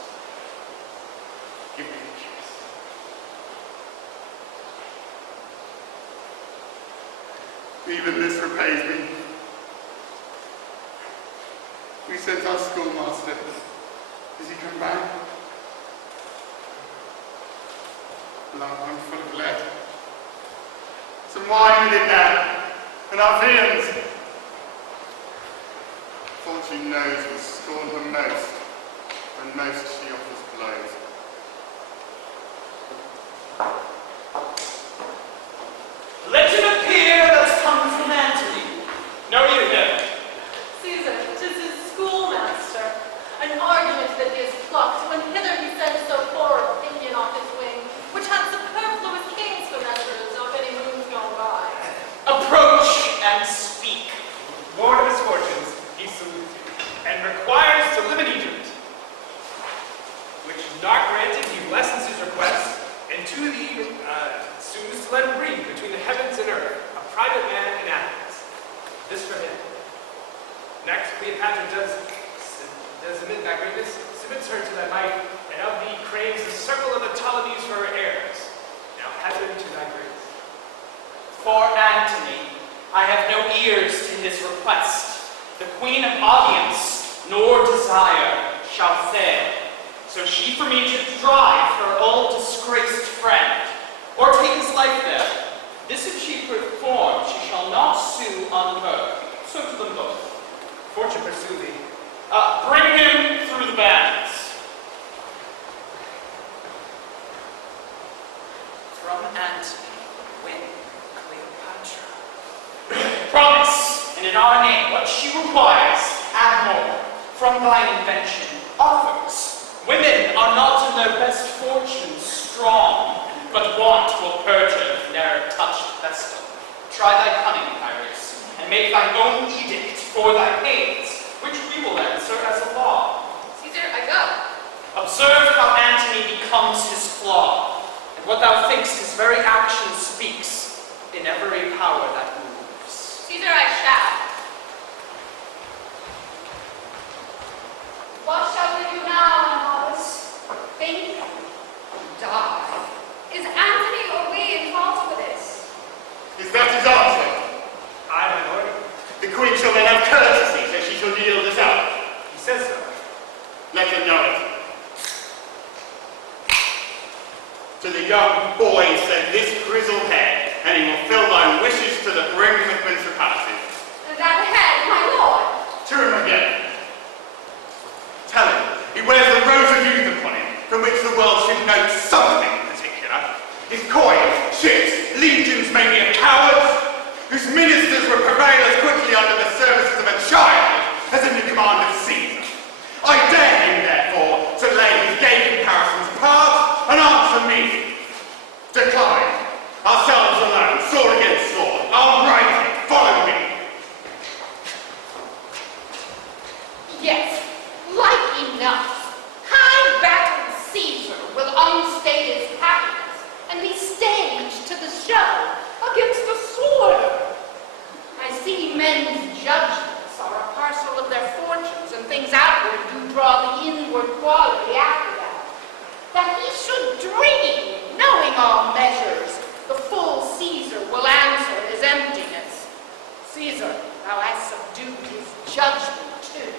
Give me a kiss. Even this repays me. We sent our schoolmaster. Is he come back? I'm full of lead. Some wine with it now, and our viands. Fortune knows we scorn her most, when most she offers blows. Legend appear that's come from Antony. Know you him? Caesar, 'tis his schoolmaster. An argument that he has plucked, when hither he sends so poor a pinion off his wing, which had superfluous king's finesses of any moons gone by. Approach and speak. Lord of his fortunes, he salutes you, and requires to live in Egypt, which not granted, he lessens his request, and to thee sues to let him breathe between the heavens and earth, a private man in Athens. This for him. Next, Cleopatra does amid thy greatness, submits her to thy might, and of thee craves the circle of the Ptolemies for her heirs. Now hazard to thy grace. For Antony, I have no ears to his request. The queen of audience, nor desire, shall fail. So she from Egypt drive her all disgraced friend, or take his life there. This if she perform, she shall not sue unheard. So to them both. Fortune pursue thee. Bring him through the bands. From Antony, win Cleopatra. Promise, and in our name, what she requires, add more. From thine invention, offers. Women are not in their best fortune strong, but want will perjure ne'er touched vestal. Try thy cunning, Iris, and make thine own edict for thy pains, which we will answer as a law. Caesar, I go. Observe how Antony becomes his flaw, and what thou thinkst his very action speaks in every power that moves. Caesar, I shall. What shall we do now, Amadis? Think? Die? Is Antony or we in fault for this? Is that his answer? Aye, my lord. The queen shall then have courtesy, so she shall yield us out. He says so. make you know it. To the young boy send this grizzled head, and he will fill thy wishes to the brim with principalities. That head, my lord. To him again. Tell him he wears the rose of youth upon him, from which the world should note something particular. His coins, ships, legions may be of cowards, whose ministers will prevail as quickly under the services of a child as in the command of Caesar. I dare him, therefore, to lay his gay comparisons apart and answer me. Decline. Ourselves alone, sword against sword. I'll right it. Follow me. Yes, like enough. High-battled Caesar will unstate his happiness and be staged to the show against the sworder. I see men's judgments are a parcel of their fortunes, and things outward do draw the inward quality after that. That he should dream, knowing all measures, the full Caesar will answer his emptiness. Caesar, thou hast subdued his judgment too.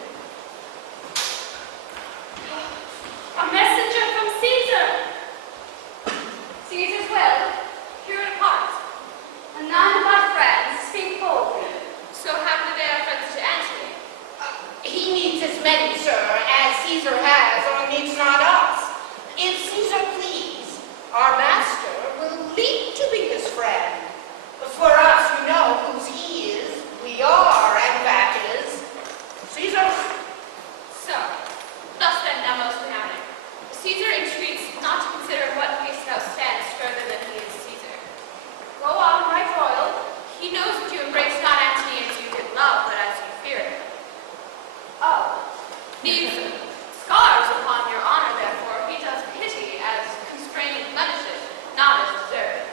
A messenger from Caesar. Caesar's will, pure at heart, and none but friends speak boldly. So happily they are friends to Antony. He needs as many, sir, as Caesar has, or needs not us. If Caesar please, our master will leap to be his friend. For us who know whose he is, we are, and that is Caesar's. So, thus then thou most counting. Caesar entreats not to consider what place thou standst further than he is Caesar. Go on, right royal. He knows that you embrace not Antony as you did love, but as you fear him. Oh, these scars upon your honor, therefore, he does pity as constraining punishes, not as deserved.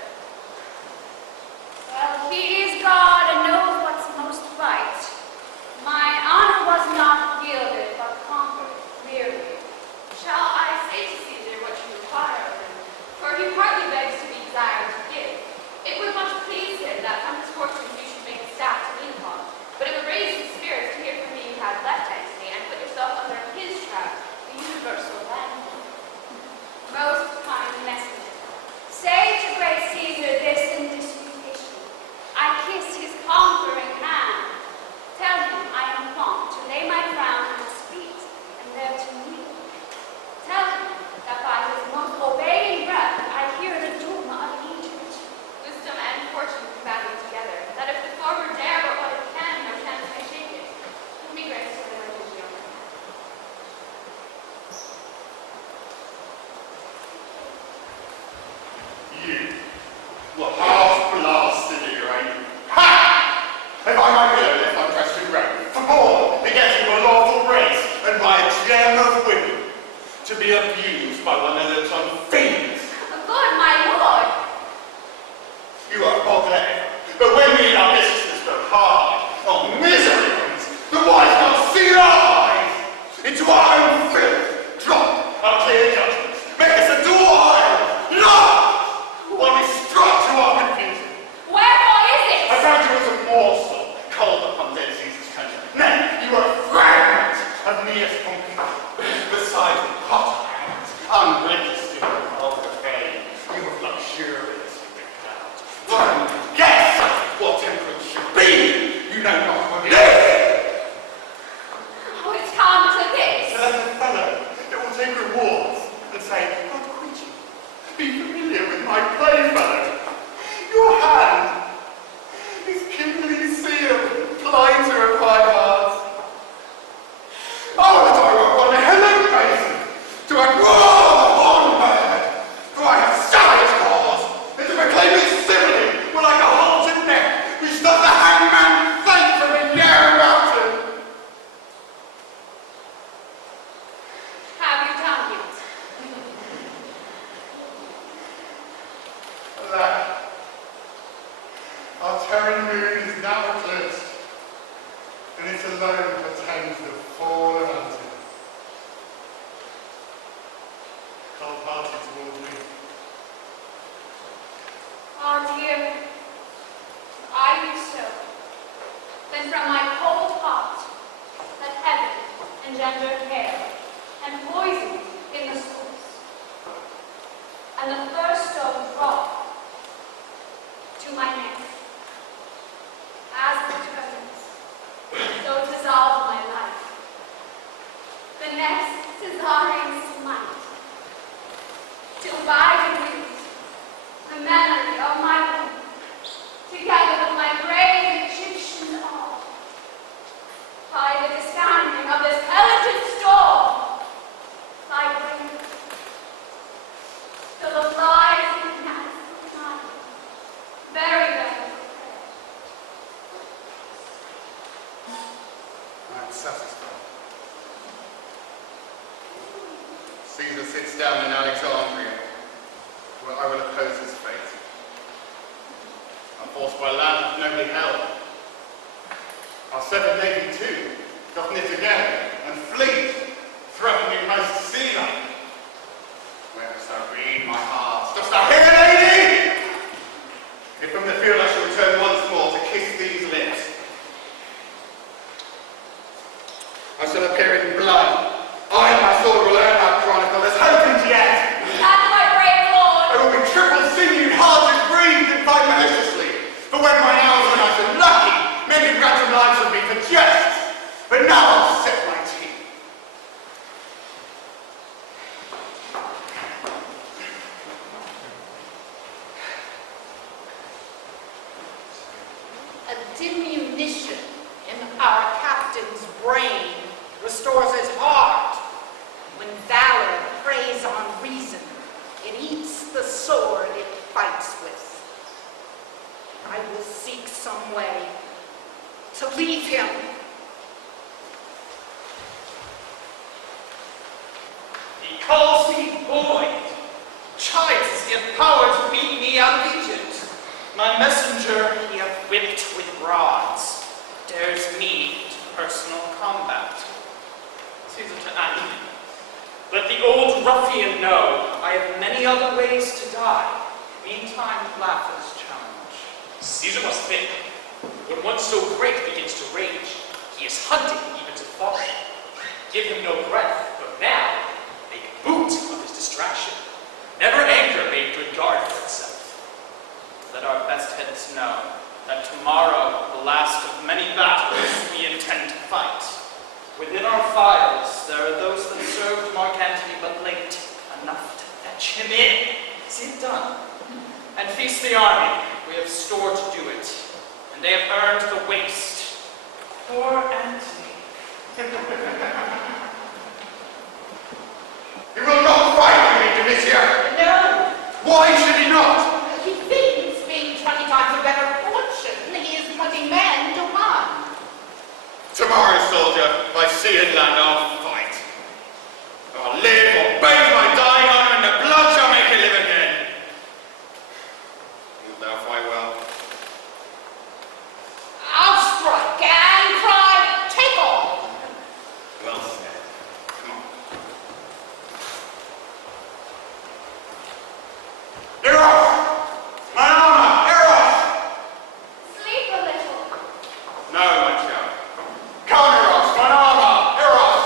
Well, he is God and knows what's most right. My honor was not yielded, but conquered, merely. Shall I say to Caesar what you require of him? For he partly begs to be desired to give. It would much please him that from his fortunes you should make a staff to lean upon. But it would raise his spirits to hear from me you had left Antony and put yourself under his trap, the universal landlord. Most kind messenger, say to great Caesar this in disputation. I kiss his conquering hand. Tell him I am prompt to lay my crown at his feet and there to kneel. Tell him that by his most obeying breath I hear the doom of Egypt. Wisdom and fortune combating together, that if the former dare but what it can, no chance may shake it. Give me grace to the religion. You will half-blasted you, ain't you? Ha! If I might go, if I'm pressed to Rome, for born, begetting a lawful race, and by a gem of women, to be abused by one of those unfeelings. Good, my lord. You are okay, but when we in our business go hard, on misery ones, the wise not see our eyes, into our own filth, drop our clear judgments, make us adore our own, love, while we struck to our confusion. Wherefore is it? I found you as a morsel, cold upon dead Caesar's country. Nay, you are a fragment of Neas Pompey, besides the hot hands, unregistered of the fame, you have luxuriously become. One, guess what temperance should be. You know not what it is. Oh, it's come to this. So as a fellow, it will take rewards and say, God quit you. Be familiar with my playfellow. Your hand is kingly sealed, blighter of my heart. Oh, that I were one Helen basin to a roar bird, for I have savage cause, and to proclaim it civilly were like a halted neck, which does the hangman thank from a narrow mountain. Have you done it? Alack, our terran moon is now eclipsed, and it alone portends the fall of Antony. Cleopatra towards me. Oh dear, are you so? Then from my cold heart, let heaven engender care, and Caesar sits down in Alexandria, where I will oppose his fate. Our force by land hath nobly held. Our seven navy too doth knit again, and fleet, threatening most sea like. Where dost thou read my heart? Dost thou hear, lady? If from the field I shall return once more to kiss these lips, I shall appear in blood. I and my sword will earn our chronicle. There's hope in yet. That's my brave lord. I will be triple sinewed, hard to breathe, and fight maliciously. For when my hours were not so lucky, many random lives would be for jest. But now I'll set my teeth. A diminution in our captain's brain restores his heart. When valor preys on reason, it eats the sword it fights with. I will seek some way to leave him. He calls me boy, chides as he hath power to beat me out of Egypt. My messenger he hath whipped with rods, dares me to personal combat. Caesar to Antony. Let the old ruffian know I have many other ways to die. Meantime, laugh at his challenge. Caesar must think. When one so great begins to rage, he is hunting even to fall. Give him no breath, but now make boot of his distraction. Never anger made good guard for itself. Let our best heads know that tomorrow, the last of many battles, we intend to fight. Within our files, there are those that served Mark Antony but late, enough to fetch him in. See it done. And feast the army. We have store to do it, and they have earned the waste. Poor Antony. He will not fight with me, Domitian. No, Why should he not? he thinks being 20 times a better fortune, he is putting men to one. Tomorrow, soldier, by sea and land, I'll fight. I'll live or bathe my dying arm, and the blood shall make it live again. Wilt thou fight well? I'll strike and cry, take all. Well said. Come on. Eros! My armor! Eros! Sleep a little. No, my child. Come, Eros! My armor! Eros!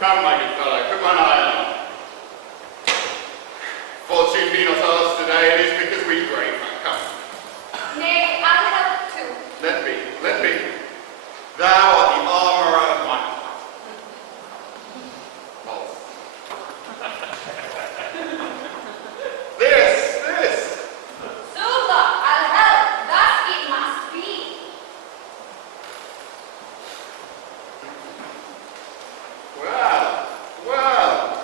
Come, my good fellow, put one eye on. Fortune be not ours today, it is because we brave. Come. Nay, I'll help too. Let be, let be. Thou art the armorer of my heart. False. This. Suba, I'll help. Thus it must be. Well.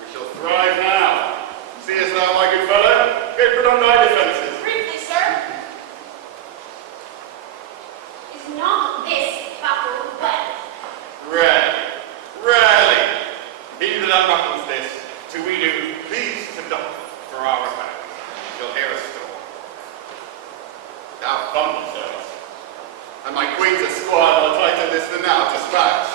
We shall thrive now. Seest thou, my good fellow? Go put on thy defences. Briefly, sir. Is not this battle well? Rarely. He that unbuckles this, till we do please to doff for our repose. You'll hear a storm. Thou fumble, sirs. And my queen's a squire more tighter this than now, dispatch.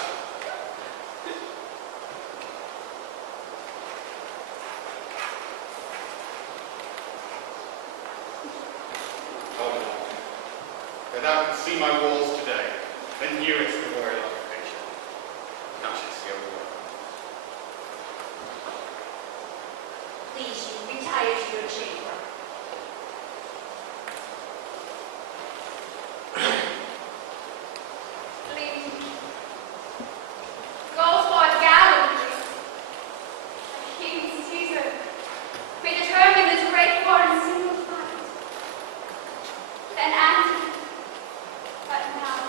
If thou couldst see my walls today, then knewest the royal occupation. Thou shouldst see a war. Please you, retire to your chamber. Please. Go for gallantly. King Caesar may determine this great war in single fight. Then Antony, but now,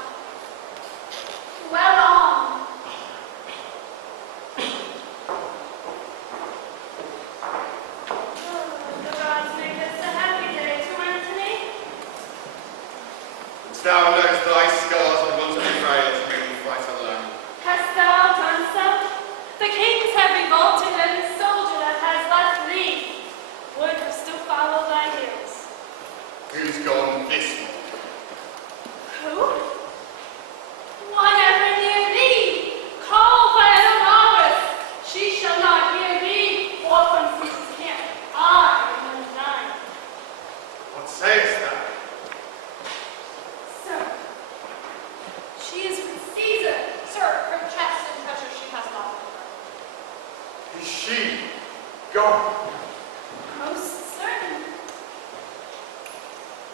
well on. The gods may revolted any soldier that has left thee would have still followed thy heels. Who's gone this way? Who? One ever near thee, called by an unrest. She shall not hear thee, or from Caesar's camp. I am thine. What sayest thou? Sir, she is with Caesar. Sir, her chest and treasure she has not with her. Is she gone? Most certain.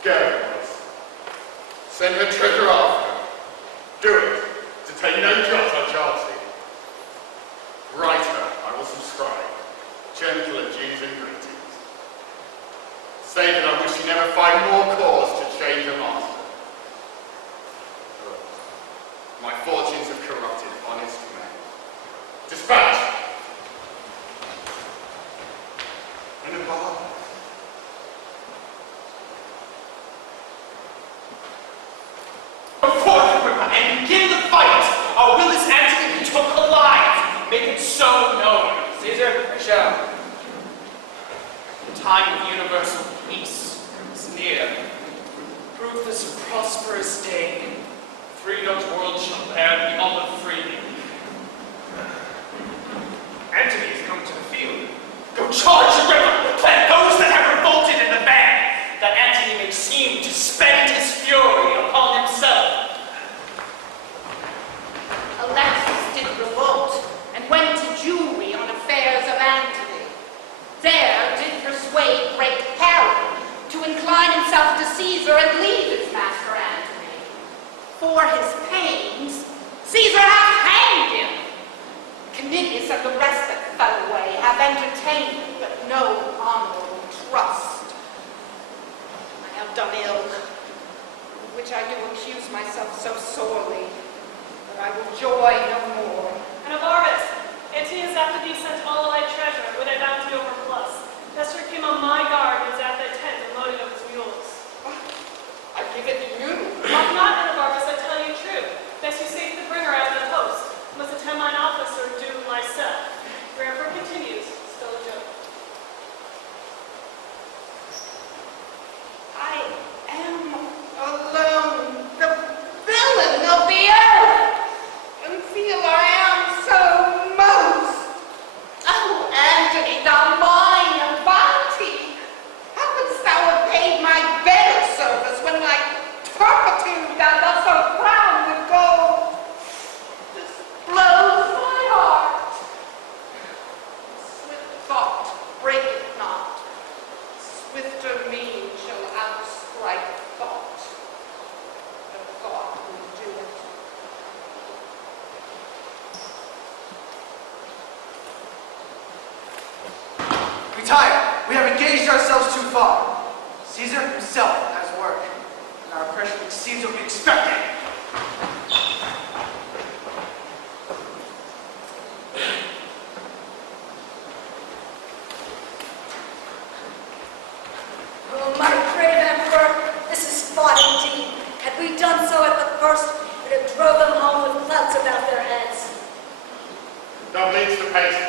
Go, boys. Send her treasure after. Do it, to take no jot or charity. Write her, I will subscribe. Gentle adieus and greetings. Say that I wish she never find more cause to change a master. My fortunes have corrupted honest men. Dispatch! And a bar. Forth, Agrippa, and begin the fight, or will this Antony be took alive? Make it so known. Caesar, I shall. The time of universal peace is near. Prove this a prosperous day. Freedom's world shall bear the olive freely. Antony has come to the field. Go charge the river, plant those that have revolted in the van, that Antony may seem to spend his fury upon himself. Alexis did revolt, and went to Jewry on affairs of Antony. There did persuade great Herod to incline himself to Caesar and leave his master Antony. For his pains, Caesar hath hanged him. Canidius and the rest that fell away have entertained him, but no honorable trust. I have done ill, of which I do accuse myself so sorely, but I will joy no more. And of Arvis, Antonius after thee sent all thy treasure, with thy bounty overplus. Nestor came on my guard, and was at thy tent, and loading of his mules. I give it to you. Mock not, Anabargus, I tell you true. Best you safe the bringer out of the host. Must attend mine office or do myself. Therefore continues, still a joke. I am alone, the villain of the earth, and feel I am so most. Oh, Antony, thou mine and bounty, how couldst thou have paid my better service when my turpitude thou dost so crown with gold? This blows my heart. Swift thought breaketh not. Swifter mean shall outstrike thought. The thought will do it. Retire. We have engaged ourselves too far. Caesar himself has work, and our pressure exceeds what we expected. Oh, my brave emperor, this is spot indeed. Had we done so at the first, we'd have drove them home with clouds about their heads. Thou bleeds the pace.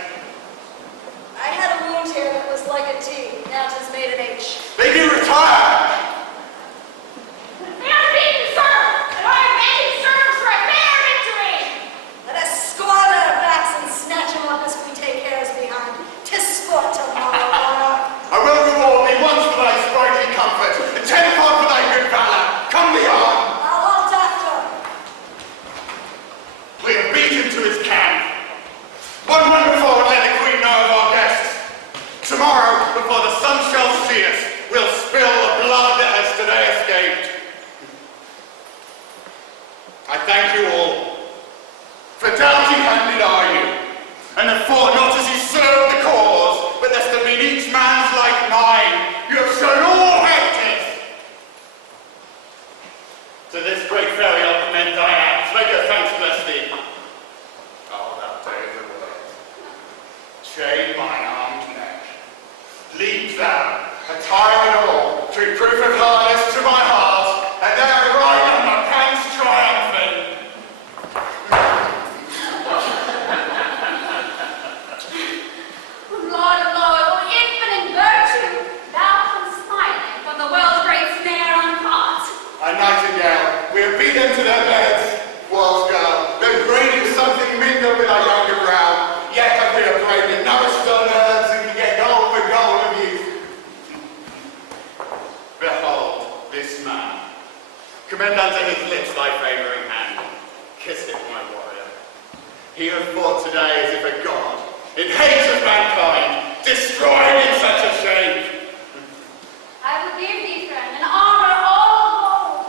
I had a wound here that was like a T, now 'tis made an H. They do retire! They are beaten, sir, and our advantage serves for a fair victory. Let us score their backs and snatch them up as we take hairs behind. 'Tis sport tomorrow, Warner. I will reward thee once for thy sprightly comfort, and tenfold for thy good valor. Come thee on! I'll halt after. We have beaten to his camp. One run before and let the queen know of our guests. Tomorrow, before the sun shall see us, we'll spill the blood that has today escaped. I thank you all. For doughty-handed are you, and have fought not as you served the cause, but lest there be each man's like mine. You have shown all heritage. To this great ferry I'll commend thy acts. Make your thanks bless thee. Oh, that day of the world. Chain mine armed neck. Lead thou, attire and all, through proof of harness to my heart, and there ride on my pants triumphant. Commend unto his lips thy favouring hand. Kiss it, my warrior. He hath fought today as if a god, in hate of mankind, destroyed in such a shame. I will give thee, friend, an armor all gold.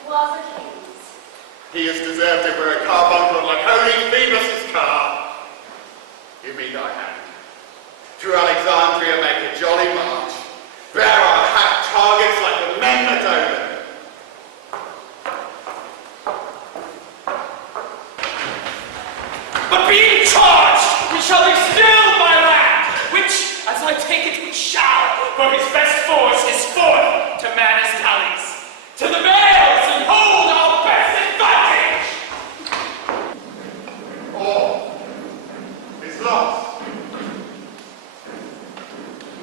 It was a king's. He has deserved it were a carbuncle like holy Phoebus' car. Give me thy hand. Through Alexandria make a jolly march. Bear our hacked targets like the men that own them. But being charged, we shall be still by land, which, as I take it, we shall, for his best force is forth to man his tallies, to the vales and hold our best advantage! All is lost.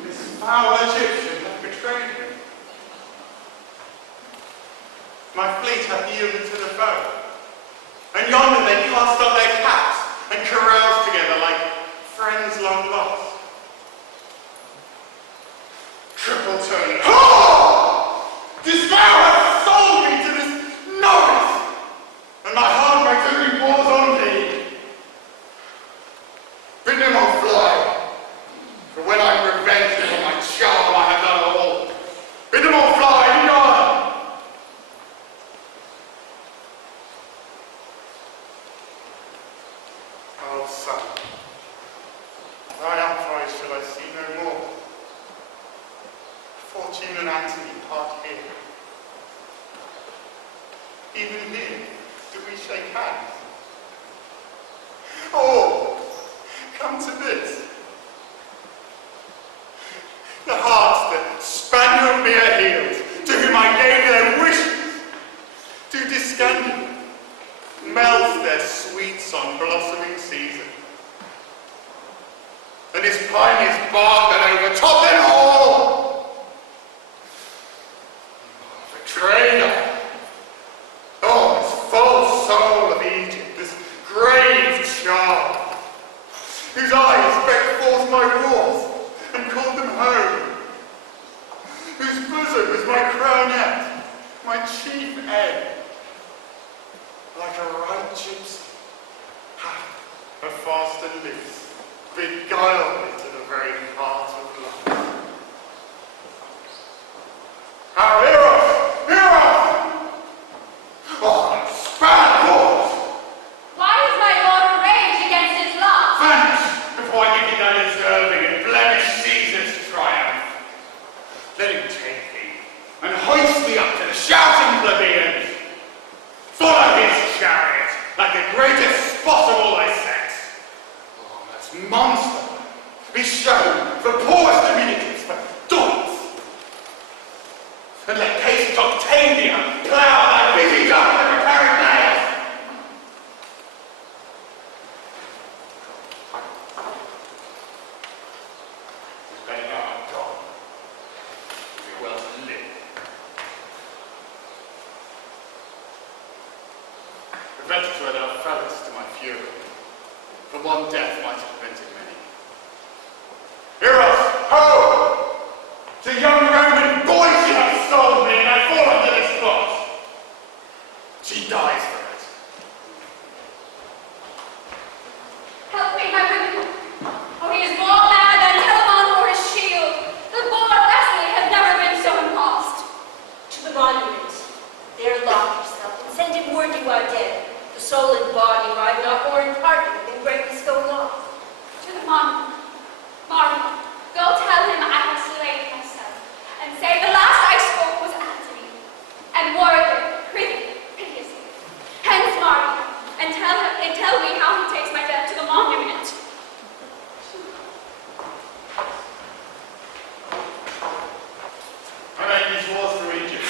This foul Egyptian hath betrayed me. My fleet hath yielded to the foe, and yonder they cast up their caps and carouse together like friends long lost. Triple turn. Ha! Despair hath sold me to this novice, and my heart breaks only wars on thee. Bid them all fly, for when I'm revenged for my charm I have done all. Bid them all fly, be gone. Oh, son, thy emprise shall I see no more. Fortune and Antony part here. Even here do we shake hands. Oh, come to this. The hearts that spaniel me are healed, to whom I gave their wishes, to Discandian, melts their sweets on blossoming season. And his piniest bark that overtop them all. Betrayer! Oh, this false soul of Egypt, this grave child, whose eyes begged forth my wars and called them home, whose bosom was my crownet, my chief egg, like a right gypsy, hath, a fast and loose, beguiled me to the very heart of life. How Eros! Eros! Oh, spare horse! Why does my lord rage against his love? Vanish before I give thee thy deserving and blemish Caesar's triumph. Let him take thee and hoist thee up to the shouting plebeians. Follow his chariot like the greatest spot of all thy sex. Oh, that's monster. Be shown for poorest communities, for dogs. And let Pace Octavia plough thy busy dung with preparing nails. It's better now I'm gone. It'll be well to live. The vengeance where thou fellest to my fury, for one death might have prevented many. Eros, ho! To young Roman boys she hath sold me, and I fall under this plot. She dies for it. Help me, my women. Oh, he is more mad than Telamon or his shield. The boar Leslie has never been so embossed. To the monument. There lock yourself and send him word you are dead. The soul and body ride not more in parting than greatly stole off. To the monument. Martin, go tell him I have slain myself, and say the last I spoke was Antony, and Warwick, prithee, piteously. Hence, Martin, and tell me how he takes my death to the monument. I made these wars for Egypt,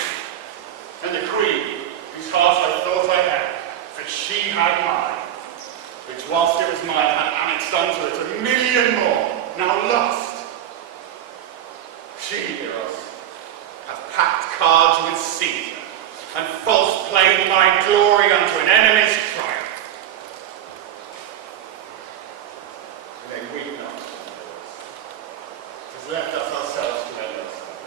and the queen, whose heart I thought I had, for she had mine, which whilst it was mine had annexed unto it 1,000,000 more, now lost. She, Eros, hath packed cards with Caesar, and false played my glory unto an enemy's triumph. They weep not, tis left us ourselves to end ourselves.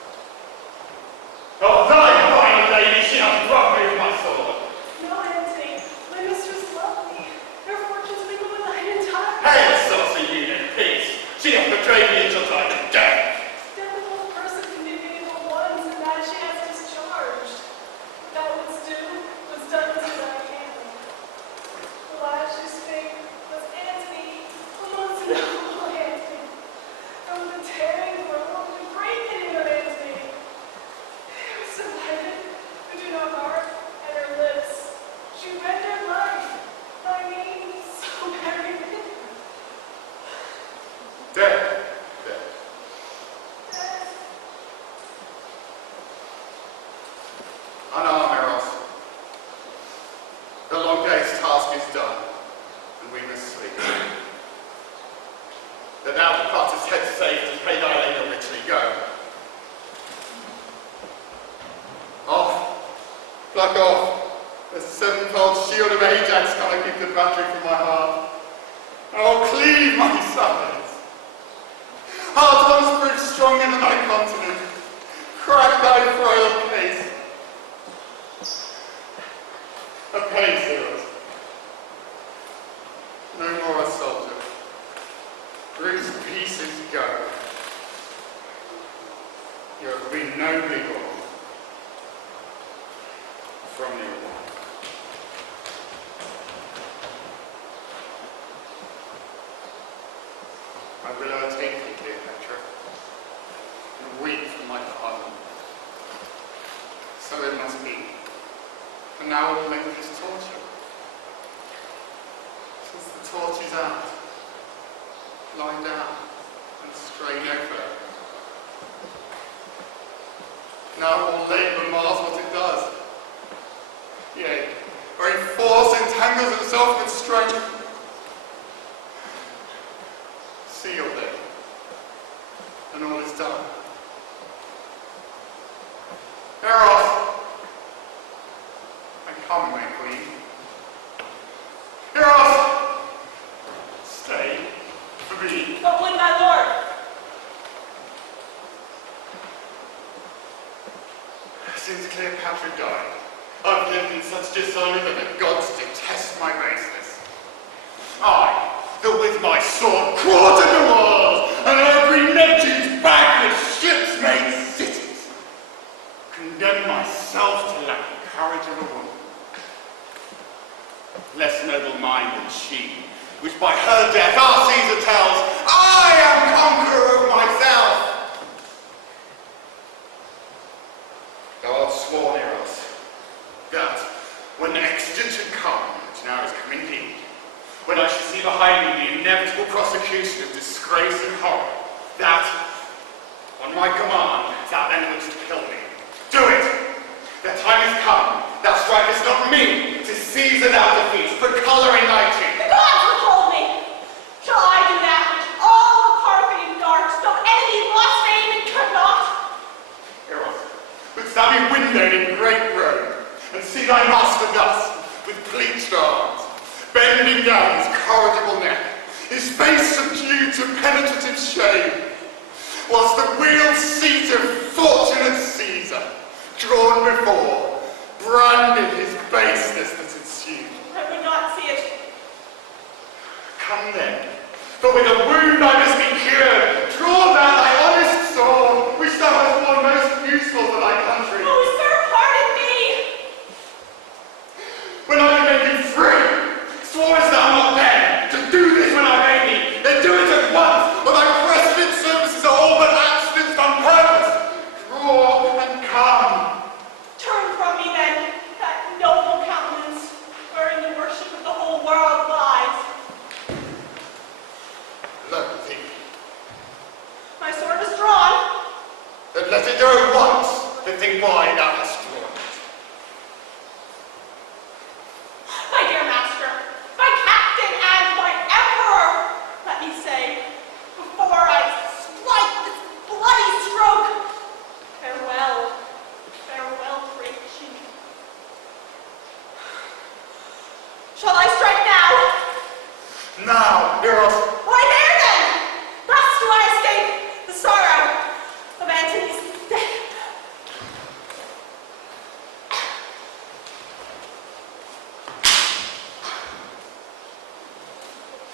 Oh, thy fine lady, she hath robbed me of my noble Antony, from the tearing world, the great king of Antony. It was delighted, who do not mark at her lips. She rendered life, thy name so very bitter. Dead. Dead. Death. Unarm, Eros. The long day's task is done, and we must sleep. That thou departest head safe to pay thy labour richly. Go. Off. Pluck off. The sevenfold shield of Ajax cannot keep the battery from my heart. I will cleave my sides. Heart once proved stronger than thy continent. Crack thy frail case. A pace, heroes. No more a soldier. Bruised pieces go. You have been nobly born from your life. I will overtake thee, Cleopatra, and weep for my pardon. So it must be. And now all length is torture. Since the torch is out, lie down and strain over. Now all labour mars what it does. Yea, very force entangles itself with strength. Seal then, and all is done. Eros! Come, my queen. Eros! Stay for me. But would my lord? Since Cleopatra died, I've lived in such dishonour that the gods detest my baseness. I, that with my sword quartered the world, and every nation's backward ships made cities, condemn myself to lack the courage of a woman. Less noble mind than she, which by her death our Caesar tells, I am conqueror of myself. Thou art sworn, Eros, that when the exigence should come, which now is come indeed, when I shall see behind me the inevitable prosecution of disgrace and horror, that, on my command, thou then wouldst kill me. Do it! The time is come. Thou strikest not me, 'tis Caesar thou defeats, for colour in thy cheek. The gods withhold me. Shall I do that which all the Parthian darts, though enemies must aim and could not? Eros, wouldst thou be windowed in great Rome, and see thy master thus, with bleached arms, bending down his corrigible neck, his face subdued to penetrative shame, whilst the wheeled seat of fortunate Caesar, drawn before, branded his baseness that ensued. I would not see it. Come then, for with a wound I must be cured. Draw thou thy honest sword, which thou hast won most useful for thy country. Oh, sir, pardon me. When I make you free, sworest thou not then to do this when I bade thee? Then do it at once, or thy precedent services are all but abstinence on purpose. Draw and come. Turn from me then, that noble countenance, wherein the worship of the whole world lies. Look thee. My sword is drawn. Then let it go at once, the thing why thou hast drawn it. My dear master, my captain and my emperor, let me say, before I strike this bloody stroke, farewell, farewell, great chief. Shall I strike now? Now, Eros, Why there then? Thus do I escape the sorrow of Antony's death.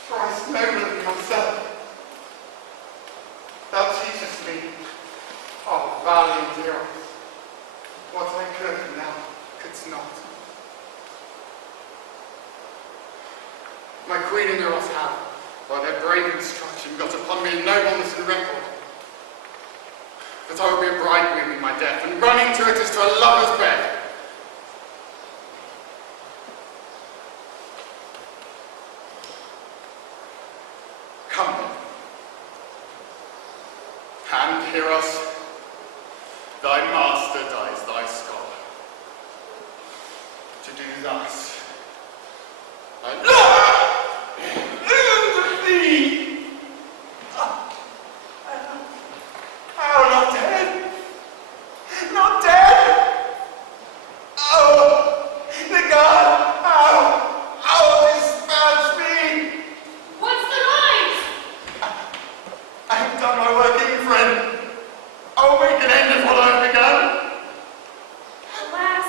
Christ noble himself. Thou teachest me, oh valiant Eros, what I could and thou couldst not. My queen and Eros have, by their brave and strife, in nobleness and record. That I will be a bridegroom in my death, and running to it as to a lover's bed. Come then, and hear us. Thy master dies thy scholar. To do thus, and thee! Oh, not dead! Not dead! Oh, the God! Oh, dispatch me! What's the noise? I have done my work, even friend. I will make an end of what I have begun. Alas.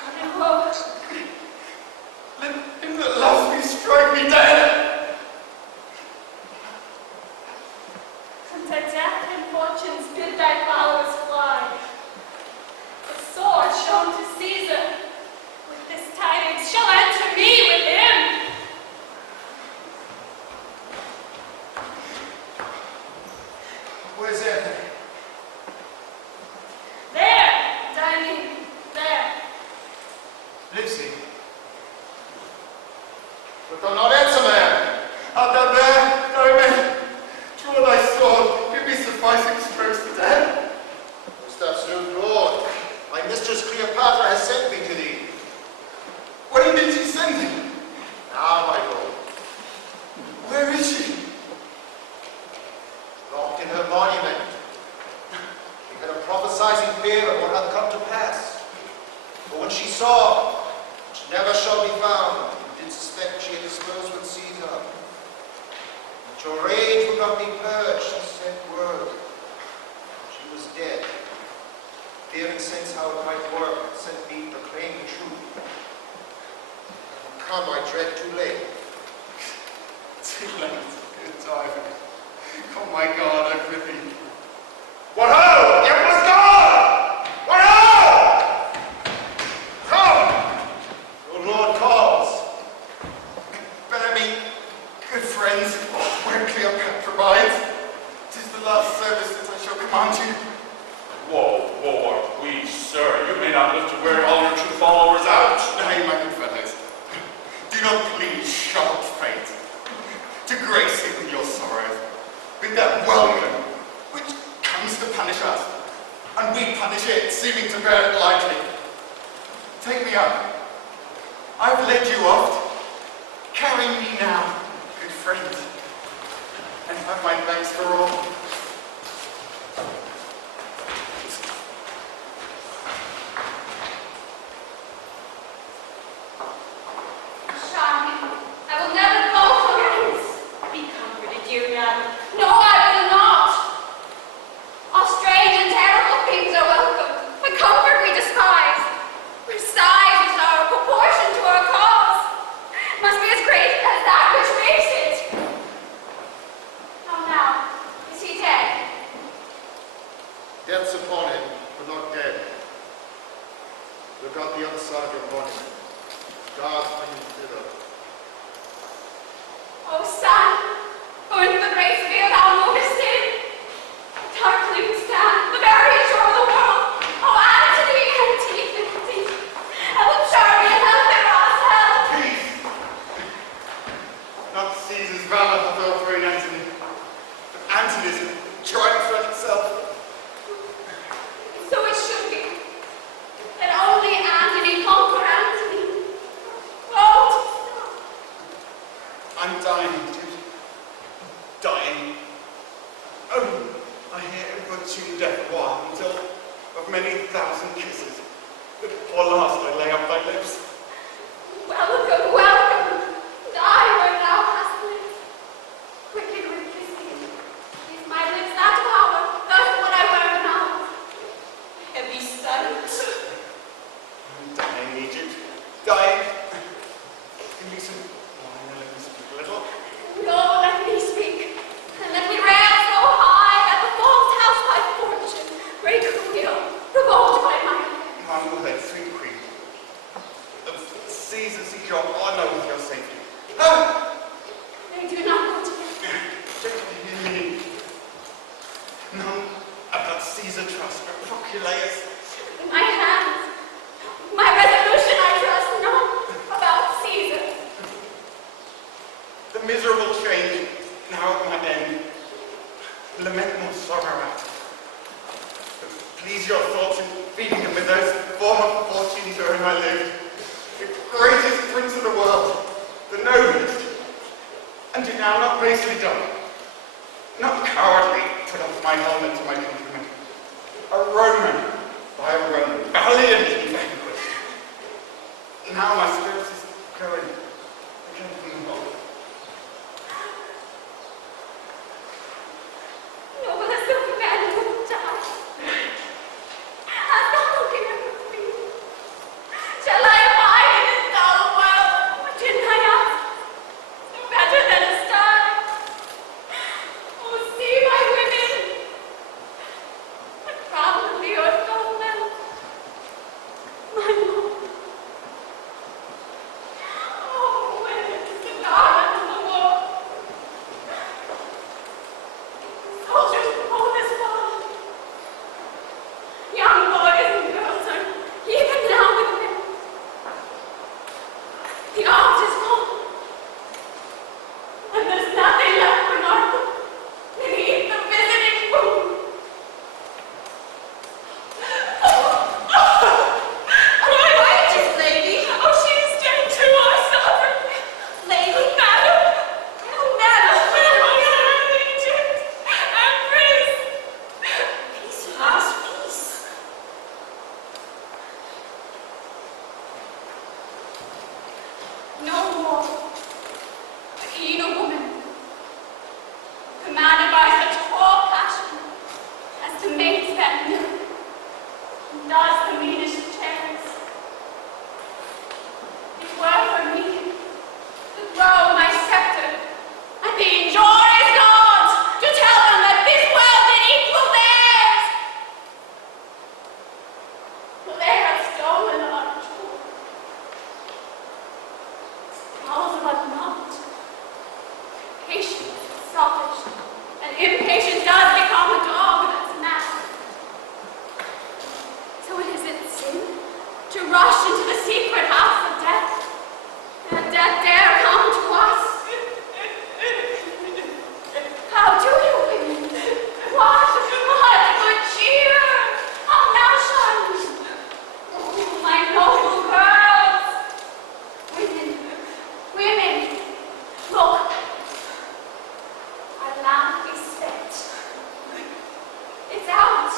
I hope. Let him that loves me strike me dead. Unto death and fortunes bid thy followers fly. The sword shown to Caesar with this tidings shall enter me with him. Where's Anthony? There, dining, there. Lives he? But thou not answer, man. Art thou there? No, man. Draw thy sword. Give me sufficing strokes to death. Most absolute Lord, my mistress Cleopatra has sent me to thee. When did she send thee? Now, my lord, Where is she? locked in her monument. She had a prophesizing fear of what hath come to pass. But when she saw, which never shall be found, and did suspect she had disposed with Caesar, that your rage would not be purged, she sent word. She was dead. Fearing since how it might work, sent me to proclaim the truth. Come, I dread, too late. Too late. Good time. Oh my God, I prithee. What ho! It was God! What ho! Come! Your Lord calls. Bear me, good friends, where Cleopatra bides. 'Tis the last service that I shall command you. Whoa, are we, sir? You may not live to wear all your true followers out. Nay, my good fellows, do not please sharp fate to grace it with your sorrows, with that welcome which comes to punish us, and we punish it, seeming to bear it lightly. Take me up. I've led you oft. Carry me now, good friends, and have my thanks for all. Charming. I will never go from hence. Be comforted, dear madam. No, I will not. All strange and terrible things are welcome, but comfort we despise. For size is our proportion to our cause, must be as great as that which makes it. How now? Is he dead? Death's upon him, but not dead. Look out the other side of your monument. Guards bring him thither. O sun, go into the great field thou movest in. Darkly we stand, the very shore of the world. O Antony, help Charlie and help us, help. Peace! Not Caesar's valor hath overthrown Antony, but Antony's triumph on itself. So it should be. That only Antony conquer Antony. Oh, I'm dying, dude. Dying. Oh, I hear importune death a while until, of many thousand kisses, that before last I lay up thy lips. welcome, welcome. Die where thou hast lived. Wicked with kissing. These my lips that power, thus would I wear a mouth. Heavy scent. I'm dying, Egypt. Dying. Give me some wine and let me speak a little. No, let me speak, and let me rail so high at the false house by fortune, great Julio, provoked by my hand. Marmalade, sweet queen. Of Caesar's your honor the miserable change now at my end. Lament more sorrow out. Please your thoughts in feeding them with those former fortunes wherein I lived. The greatest prince of the world, the noblest, and do now not basely done, not cowardly put off my helmet to my countrymen. A Roman by a Roman, valiantly vanquished. Now my spirit is going, from the whole. Noblest of men will die. Hast thou looking at me? Shall I abide in this dull world, which in thy eyes no better than a star? Oh, see my women, the crown of the earth doth melt. My Lord. Oh, where is the garland of the war? Soldiers hold this wall. Young boys and girls are even now with them. The arms is gone. And there's nothing left for Martha beneath the visiting moon. Righteous lady. Oh, she is dead too, our sovereign. Lady. Madam, Oh, madam. Egypt, Empress. Peace, house, peace. No more. But e'en a woman, commanded by such poor passion as to mate that milk, and does the meanest chance. It were for me to throw my scepter at the injurious gods to tell them that this world did equal theirs. For they have stolen our joy. Smiles but not. Patience is selfish, and impatience does become a dog that's mad. So it isn't sin to rush into the secret house of death, and death dare come to us. How do you women? What good cheer! How now shines! Oh, my noble girls! Women, look! Our lamp is spent. It's out.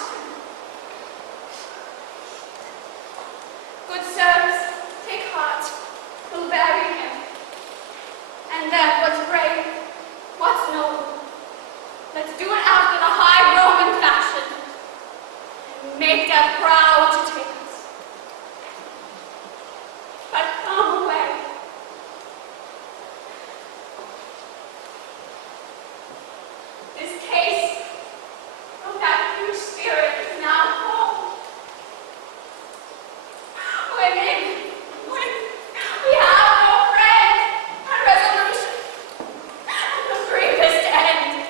Good sirs, take heart. We'll bury him. And then what's brave, what's noble? Let's do it after the high Roman fashion. And make death proud to take us. But come away. This case of that huge spirit is now home. Women, we have no friend and resolution. The briefest end.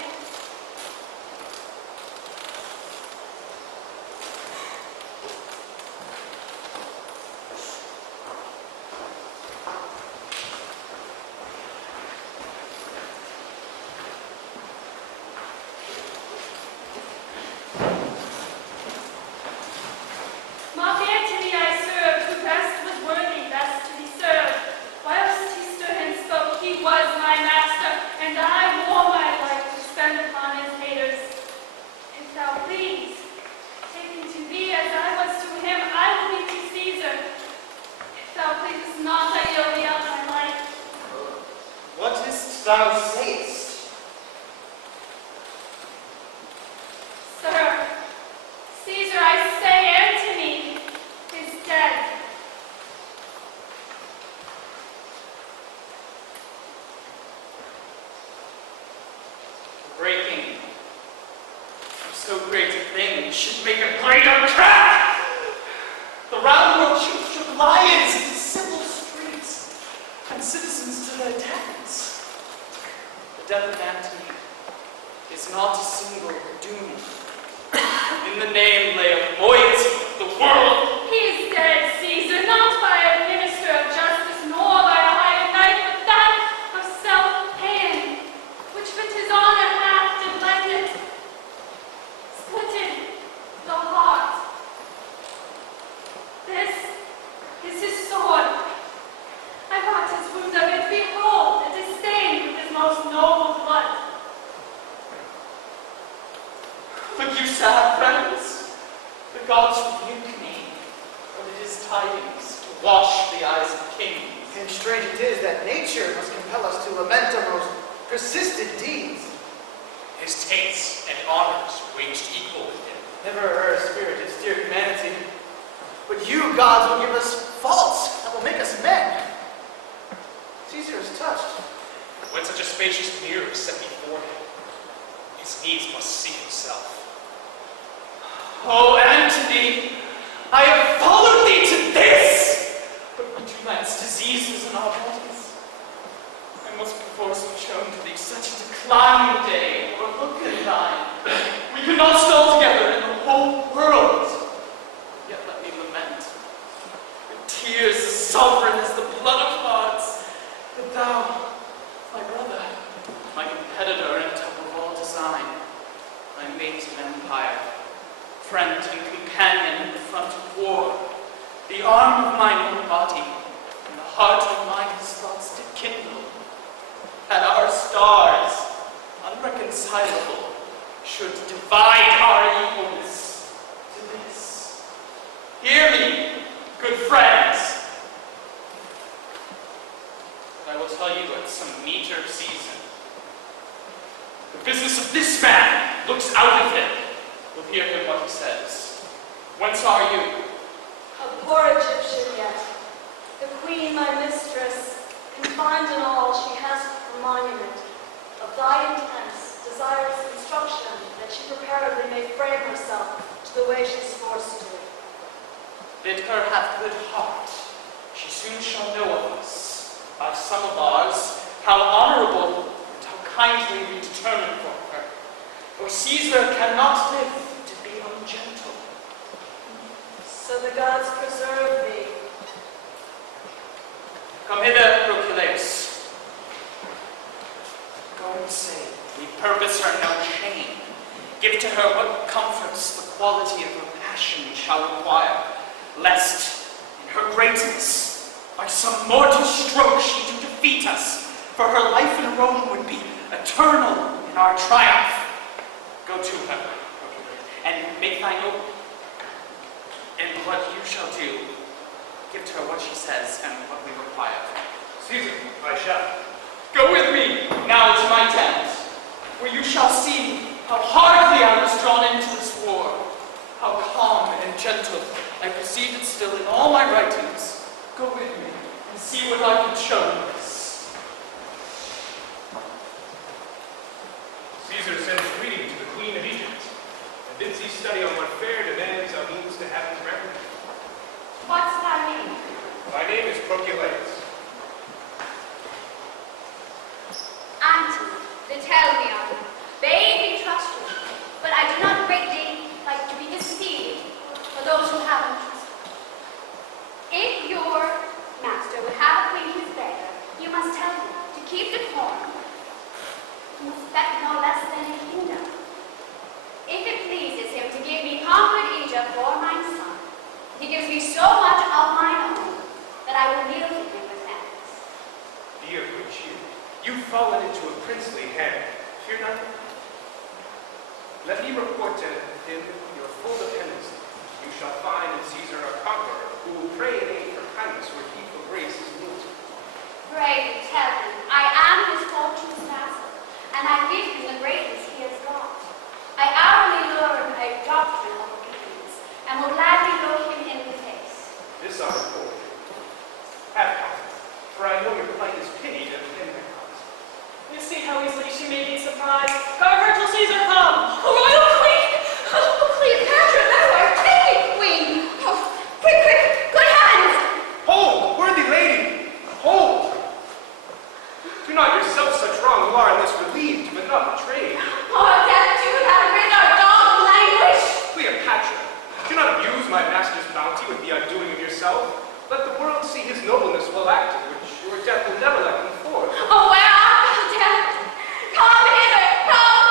Mark Antony I served, who best was worthy best to be served. Whilst he stood and spoke, he was my master, and I wore my life to spend upon his haters. If thou please, taking to thee as I was to him, I will be to Caesar. If thou pleasest not, I yield thee up my life. What is't thou sayest? Sir, Caesar, I say Antony is dead. Breaking of so great a thing should make a greater crack. The round world shook lions into civil streets, and citizens to their tents. The death of Antony is not a single doom. In the name lay a moiety of the world. He is dead, Caesar, not by a minister of justice, nor by a high knight, but that of self-pay most noble blood. But you sad friends, the gods rebuke me, when it is tidings to wash the eyes of kings. And strange it is that nature must compel us to lament our most persistent deeds. His tastes and honors waged equal with him. Never err a spirit to steer humanity. But you, gods, will give us faults that will make us men. Caesar is touched. When such a spacious mirror is set before him, his needs must see himself. Oh, Antony, I have followed thee to this! But would you lance diseases in our bodies? I must perforce have shown to thee such a declining day, or look in thine. We could not stall together in the whole world. Yet let me lament, with tears as sovereign as the blood of hearts, that thou, my brother, my competitor in top of all design, my mate in empire, friend and companion in the front of war, the arm of mine own body, and the heart of mine his thoughts did kindle, that our stars, unreconcilable, should divide our equalness to this. Hear me, good friends. But I will tell you at some meager season. The business of this man looks out of him. We'll hear him what he says. Whence are you? A poor Egyptian yet. The queen, my mistress, confined in all she has for monument of thy intents, desires instruction that she preparedly may frame herself to the way she's forced to. Bid her have good heart. She soon shall know of us, by some of ours, how honorable and how kindly we determine for her. For Caesar cannot live to be ungentle. So the gods preserve thee. Come hither, Proculeus. Go and say, we purpose her no shame. Give to her what comforts the quality of her passion shall require, lest, in her greatness, by some mortal stroke she do defeat us, for her life in Rome would be eternal in our triumph. Go to her, Proculeus, and make thine oath. And what you shall do, give to her what she says and what we require. Caesar, I shall. Go with me now to my tent, where you shall see how hardly I was drawn into this war, how calm and gentle I proceeded still in all my writings. Go with me and see what I can show you this. Caesar sends greeting to the Queen of Egypt, and bids thee study on what fair demands thou means to have his record. What's thy name? My name is Proculeus. Antony, they tell me of him. Bade me trust you, but I do not greatly like to be deceived for those who haven't trusted. If your master would have a queen his beggar, you must tell him to keep decorum, to expect no less than a kingdom. If it pleases him to give me conquered Egypt for my son, he gives me so much of mine own that I will kneel to him with thanks. Be of good cheer. You've fallen into a princely hand. Fear nothing. Let me report to him your full dependency. You shall find in Caesar a conqueror who will pray in aid for kindness where he for grace is needed. Pray tell him I am his fortune's vassal, and I give him the greatness he has got. I hourly learn a doctrine of obedience, and will gladly look him in the face. This I report. Have confidence, for I know your plight is pitied and recognised. You see how easily she may be surprised. Guard her till Caesar come. A royal queen! Oh, Cleopatra, thou art taken, queen! Oh, quick, quick, good hands! Hold, worthy lady! Hold! Do not yourself such wrong you are in this relieved, but not betrayed. Oh, death too hath rid our dog languish! Cleopatra, do not abuse my master's bounty with the undoing of yourself. Let the world see his nobleness well acted, which your death will never let come forth. Oh, where art thou, death? Come hither, come!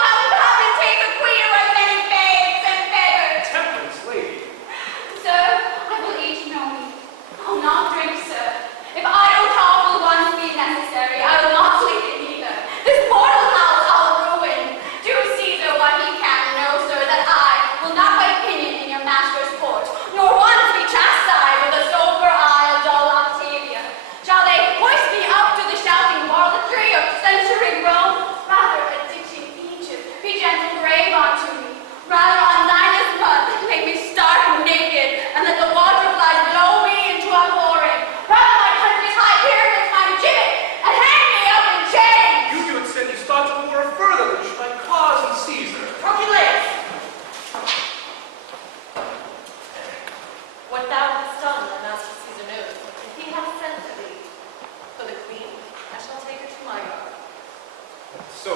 So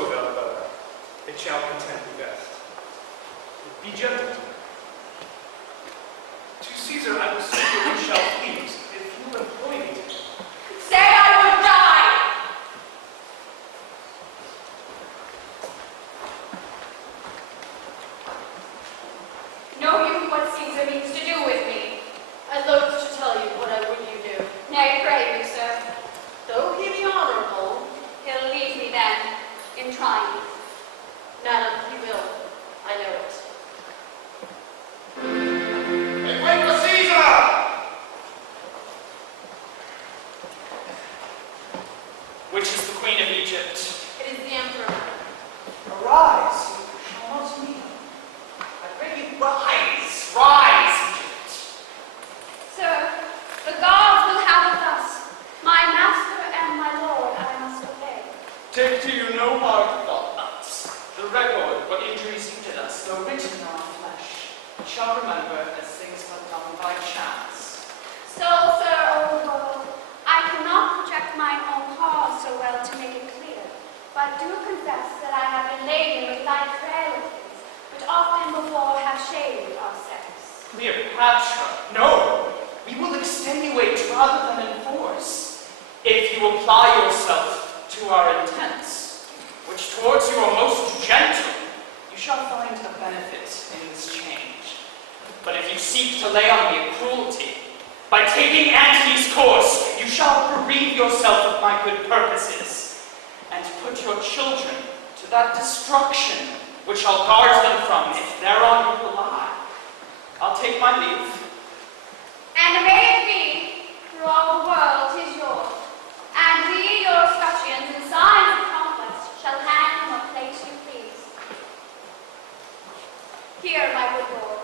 it shall content me best. Be gentle to me. To Caesar I will say what you shall please, if you will employ me to. Say I would die! Know you what Caesar means to do with me? I loathe to tell you what I would you do. Nay, pray you, sir. Though he be honorable, He'll leave me then, in triumph. madam, he will. I know it. Make way for Caesar! Which is the Queen of Egypt? It is the emperor. Arise, you shall not kneel. I pray you rise. Rise, Egypt! Sir, the gods will have it thus. My master and my lord I must obey. Take to you no hard thoughts. The record what injuries you did us, though written on our flesh, shall remember as things not done by chance. So, sir, old world, I cannot project mine own cause so well to make it clear, but do confess that I have been laden with thy frailties, which often before have shamed our sex. Cleopatra, no! We will extenuate rather than enforce. If you apply yourself to our intents, which towards you are most gentle, you shall find a benefit in this change. But if you seek to lay on me a cruelty, by taking Antony's course, you shall bereave yourself of my good purposes, and put your children to that destruction which I'll guard them from if thereon you rely. I'll take my leave. And may it be, through all the world, 'tis yours, and we, your scutcheons and signs of conquest, shall hang in what place you please. Here, my good lord.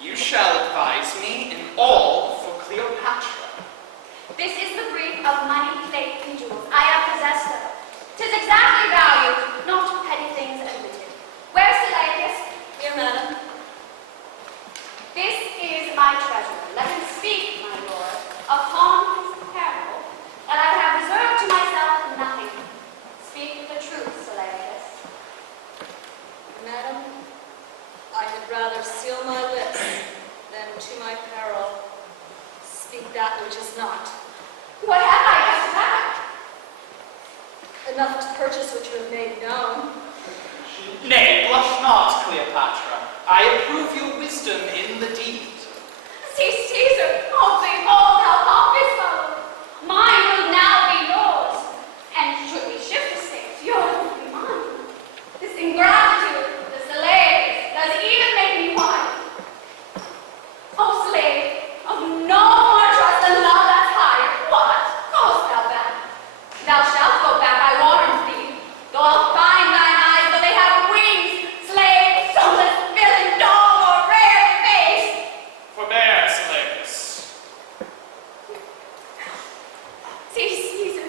You shall advise me in all for Cleopatra. This is the brief of money, plate, and jewels I have possessed of. 'Tis exactly valued, not petty things omitted. Where's the latest? Here, madam. This is my treasure. Let him speak, my lord, upon his peril, that I have reserved to myself nothing. Speak the truth, Seleucus. Madam, I had rather seal my lips than to my peril speak that which is not. What have I guessed back? Enough to purchase what you have made known. Nay, blush not, Cleopatra. I approve your wisdom in the deed. See, Caesar, oh, behold how pompous follow. Mine will now be yours, and should we shift estates, yours will be mine. This ingratitude, the slaves, does even make me wild. Oh, slave, of no more trust than love that's higher. What? Goest thou back? Thou shalt go back, I warrant thee. Though I'll bind thine eyes, though they have wings, slave, soulless villain, dog, or rare face. Forbear, slaves. See, Caesar.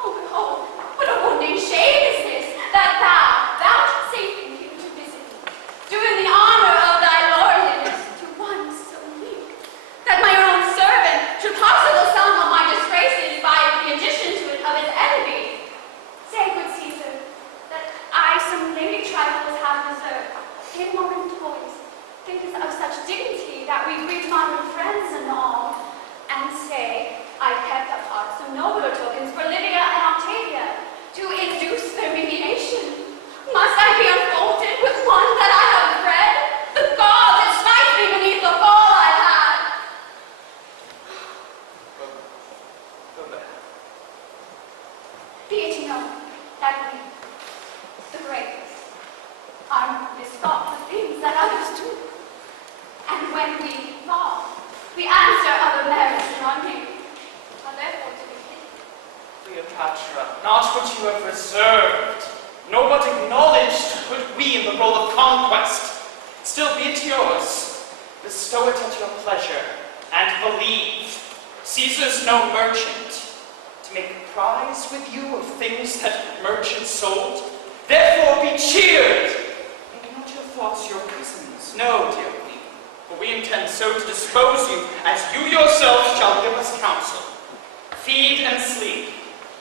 Oh, behold, what a wounding shame is this, that thou vouchsafing him to visit me, doing the honor of thy lordliness to one so weak, that my own servant should parcel the sum of my disgraces by the addition to it of his envy. Say, good Caesar, that I some lady trifles have reserved, him moment toys, thinketh of such dignity that we greet modern friends and all, and say, I kept apart some nobler tokens for Livia and Octavia to induce their mediation. Must I be unfolded with one that I have bred? The gods, it smites me beneath the fall I've had. Go back. Be it known that we, the greatest, are misthought the things that others do. And when we fall, we answer other merits in our name, are therefore to be hidden. Cleopatra, not what you have reserved, nor but acknowledged to put we in the role of conquest. Still be it yours. Bestow it at your pleasure, and believe, Caesar's no merchant, to make a prize with you of things that merchants sold. Therefore be cheered. Make not your thoughts your prisons, no, dear queen, for we intend so to dispose you as you yourselves shall give us counsel. Feed and sleep,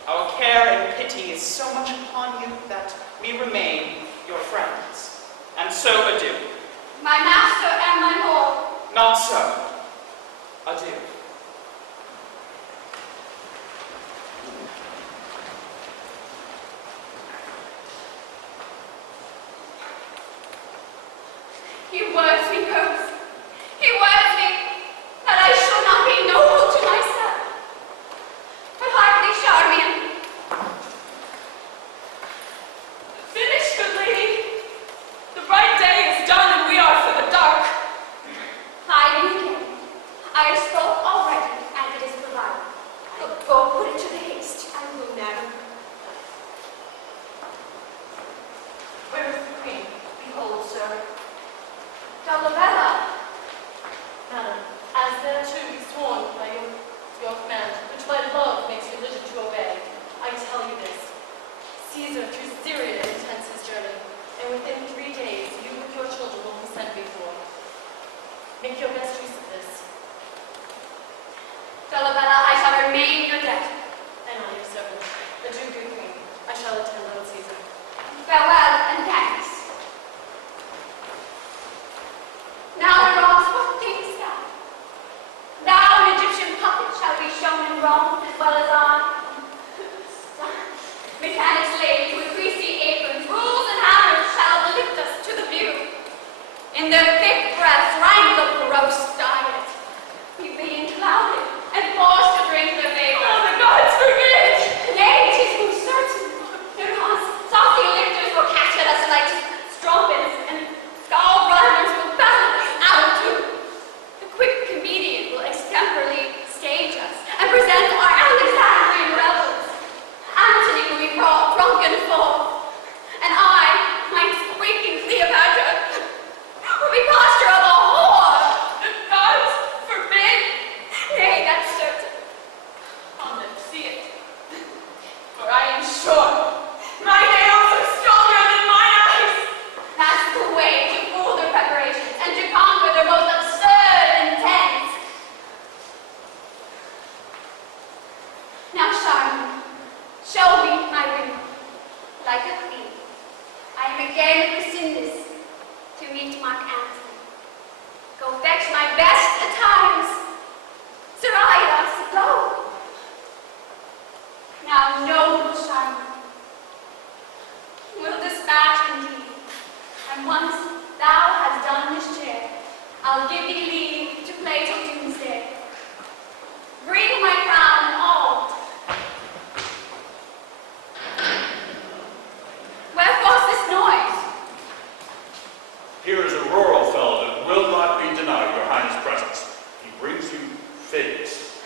Our care and pity is so much upon you that we remain your friends. And so adieu. My master and my lord. Not so. Adieu. He words me curse. He words me that I shall not be noble to myself, but hardly Charmian. Finish, good lady. The bright day is done and we are for the dark. Hiding again. I have spoke already, and it is provided. Go put it to the haste. I will never. Where is the queen? Behold, sir. Dolabella. Madam, as thereto be sworn by your command, which my love makes religion to obey, I tell you this. Caesar through Syria intends his journey, and within 3 days you with your children will be sent before. Make your best use of this. Dolabella, I shall remain your debtor. And I your servant. Adieu, good queen. I shall attend Lord Caesar. Farewell and thanks. Now, Ross, what thinkest thou? Thou, an Egyptian puppet, shall be shown in Rome as well as I. Mechanics ladies with greasy aprons, rules and hammers shall lift us to the view. In their thick breaths wrangle the roast diet. We being clouded and forced to drink the vapor. Oh, the gods forbid! Nay, 'tis most certain. Because saucy lifters will catch at us like strumpets, and skull runners will battle us out too. The quick comedian will extemporally stage us and present our Alexandrian rebels. Antony will be brought drunk and full, and I, my squeaking Cleopatra, will be posture of a whore. The gods forbid! Nay, that's certain. I'll never see it. For I am sure my nails are stronger than my eyes. That's the way to fool their preparations and to conquer their most absurd intents. Now, Charmian, show me my ring. Like a queen, I am again rescinded to meet Mark Antony. Go fetch my best attires. Siraidas, go. Now, noble Charmian, will dispatch indeed. And once thou hast done this chair, I'll give thee leave to play till doomsday. Bring my crown and all. Wherefore's this noise? Here is a rural fellow that will not be denied your highness' presence. He brings you figs.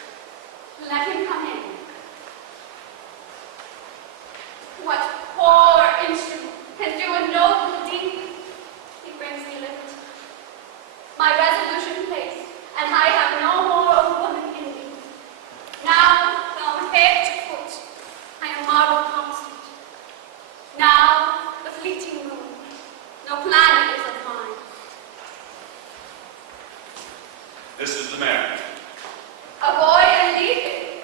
Let him come in. What poor instrument can do a noble deed? He brings me lift. My resolution placed, and I have no more of woman in me. Now, from head to foot, I am marble constant. Now, the fleeting moon, no planet is of mine. This is the man. Avoid and leave him.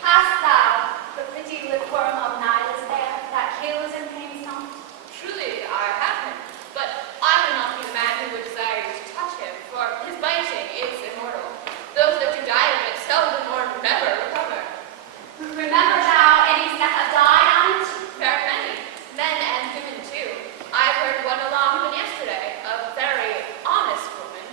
Hast thou the pretty lip-worm of Nilus there, that kills and pains not? Truly, I have him, but I would not be the man who would desire you to touch him, for his biting is immortal. Those that do die of it seldom or never recover. Remember thou any that have died on it? Very many, men and women too. I heard one along but yesterday, a very honest woman,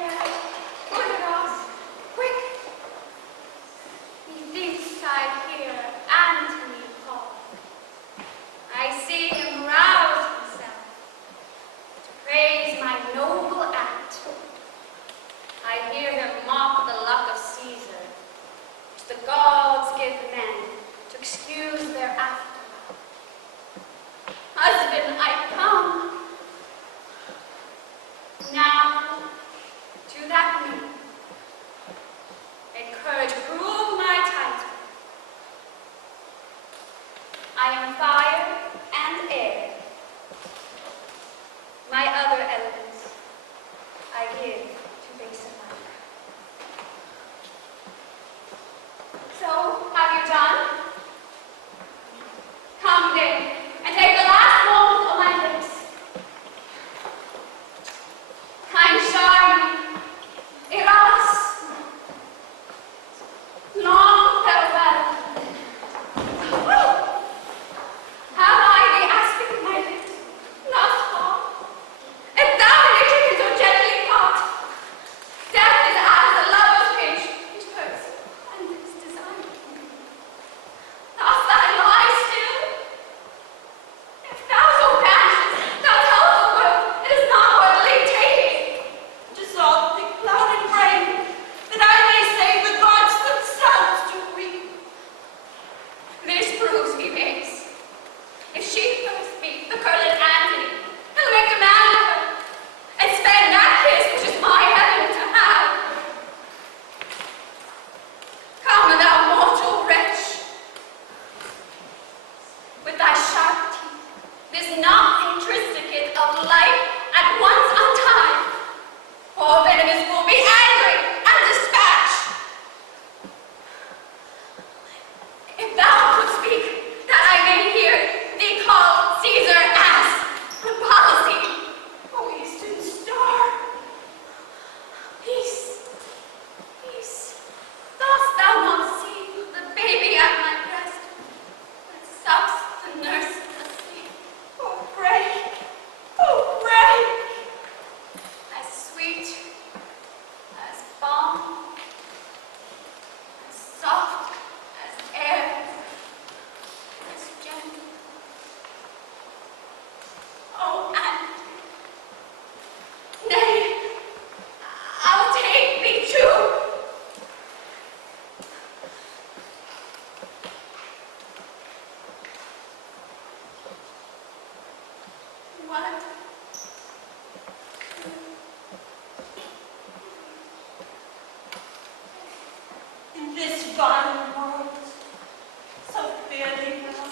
Yeah, put it off. Quick. He thinks I hear Antony call. I see him rouse himself to praise my noble act. I hear him mock the luck of Caesar, which the gods give men to excuse their afterlife. Husband, I come. Now, to that meeting, encourage, prove my title. I am fire and air. My other elements I give to base alike. So, have you done? Come then, and take the last moment of my lips. Kind Charmy, Eras, long farewell. Have I the aspect of my lips? Not small. If thou in the chicken so gently caught, death is as a lover's pinch, which hurts and is designed. Dost thou lie still? If thou so passions, thou tell the world it is not worthily taking. Dissolve the clouded brain, that I may say the gods themselves do reap. This proves me base. If she first meet the curled Antony, he'll make a man of her, and spend that kiss which is my heaven to have. Come, thou mortal wretch, with thy sharp teeth, this knot intricate of life at once untie. Poor venomous will be angry and dispatch. If thou could speak, that I may hear thee call Caesar ass and policy, O eastern star. Peace, peace. Dost thou not see the baby at my breast that sucks the nurse asleep? Oh, break, oh, break. As sweet, as balm, as soft as air, as gentle. Oh, and nay, I'll take thee too. What? In this vile world, so fairly well.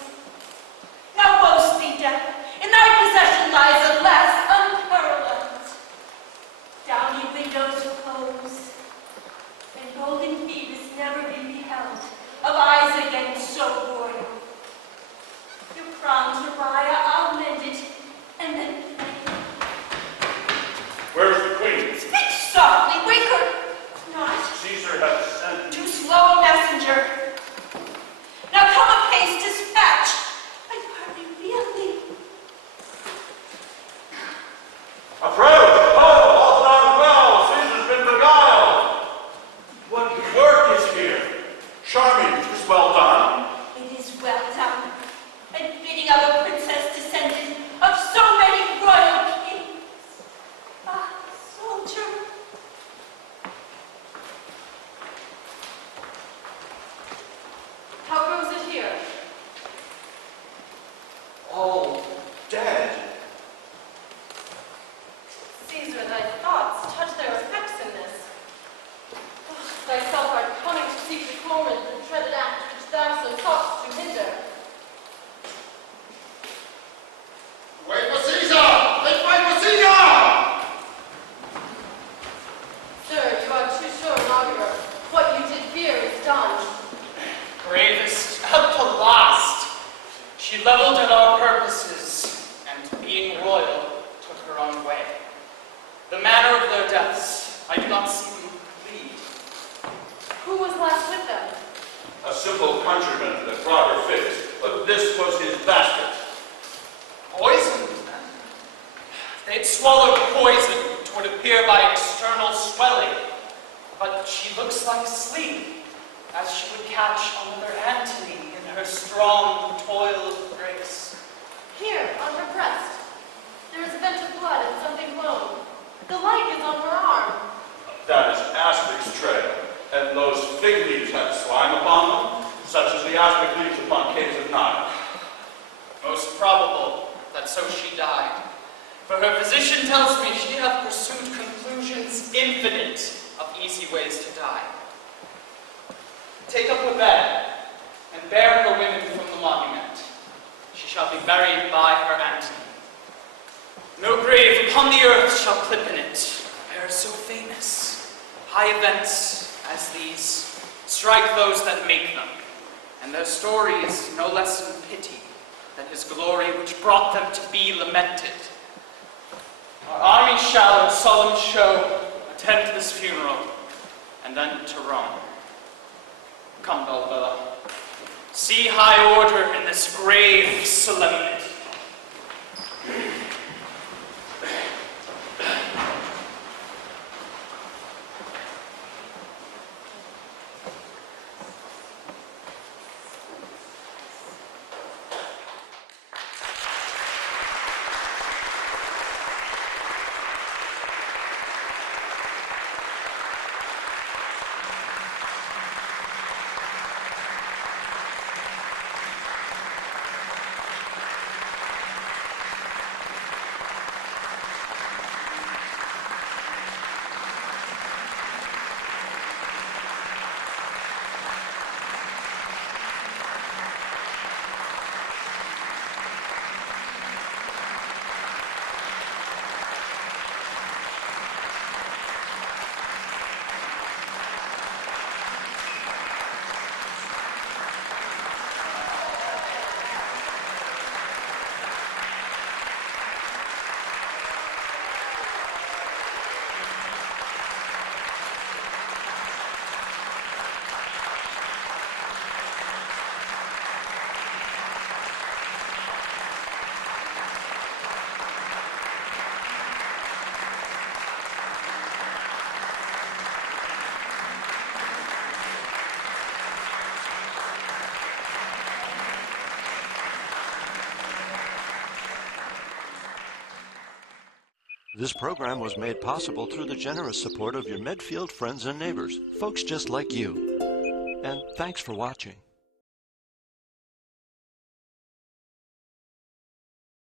Now boast thee, death, in thy possession lies a lass unparalleled. Downy windows close, and golden Phoebus never been beheld, of eyes again so royal. Your crown, Uriah, I'll mend it, and then Where's the queen? speak softly, wake her not. Caesar has sent Too slow a messenger. Now come apace, dispatch. I hardly feel thee. catch another Antony in her strong toil of grace. Here, on her breast, there is a vent of blood and something glowing. The like is on her arm. That is aspic's trail, and those fig leaves have slime upon them, such as the aspic leaves upon caves of Nile. Most probable that so she died. For her physician tells me she hath pursued conclusions infinite of easy ways to die. Take up her bed, and bear her women from the monument. She shall be buried by her Antony. No grave upon the earth shall clip in it, affairs so famous. High events as these strike those that make them, and their story is no less in pity than his glory which brought them to be lamented. Our army shall in solemn show attend this funeral, and then to Rome. Come, Dolabella, see high order in this grave solemnity. This program was made possible through the generous support of your Medfield friends and neighbors, folks just like you. And thanks for watching.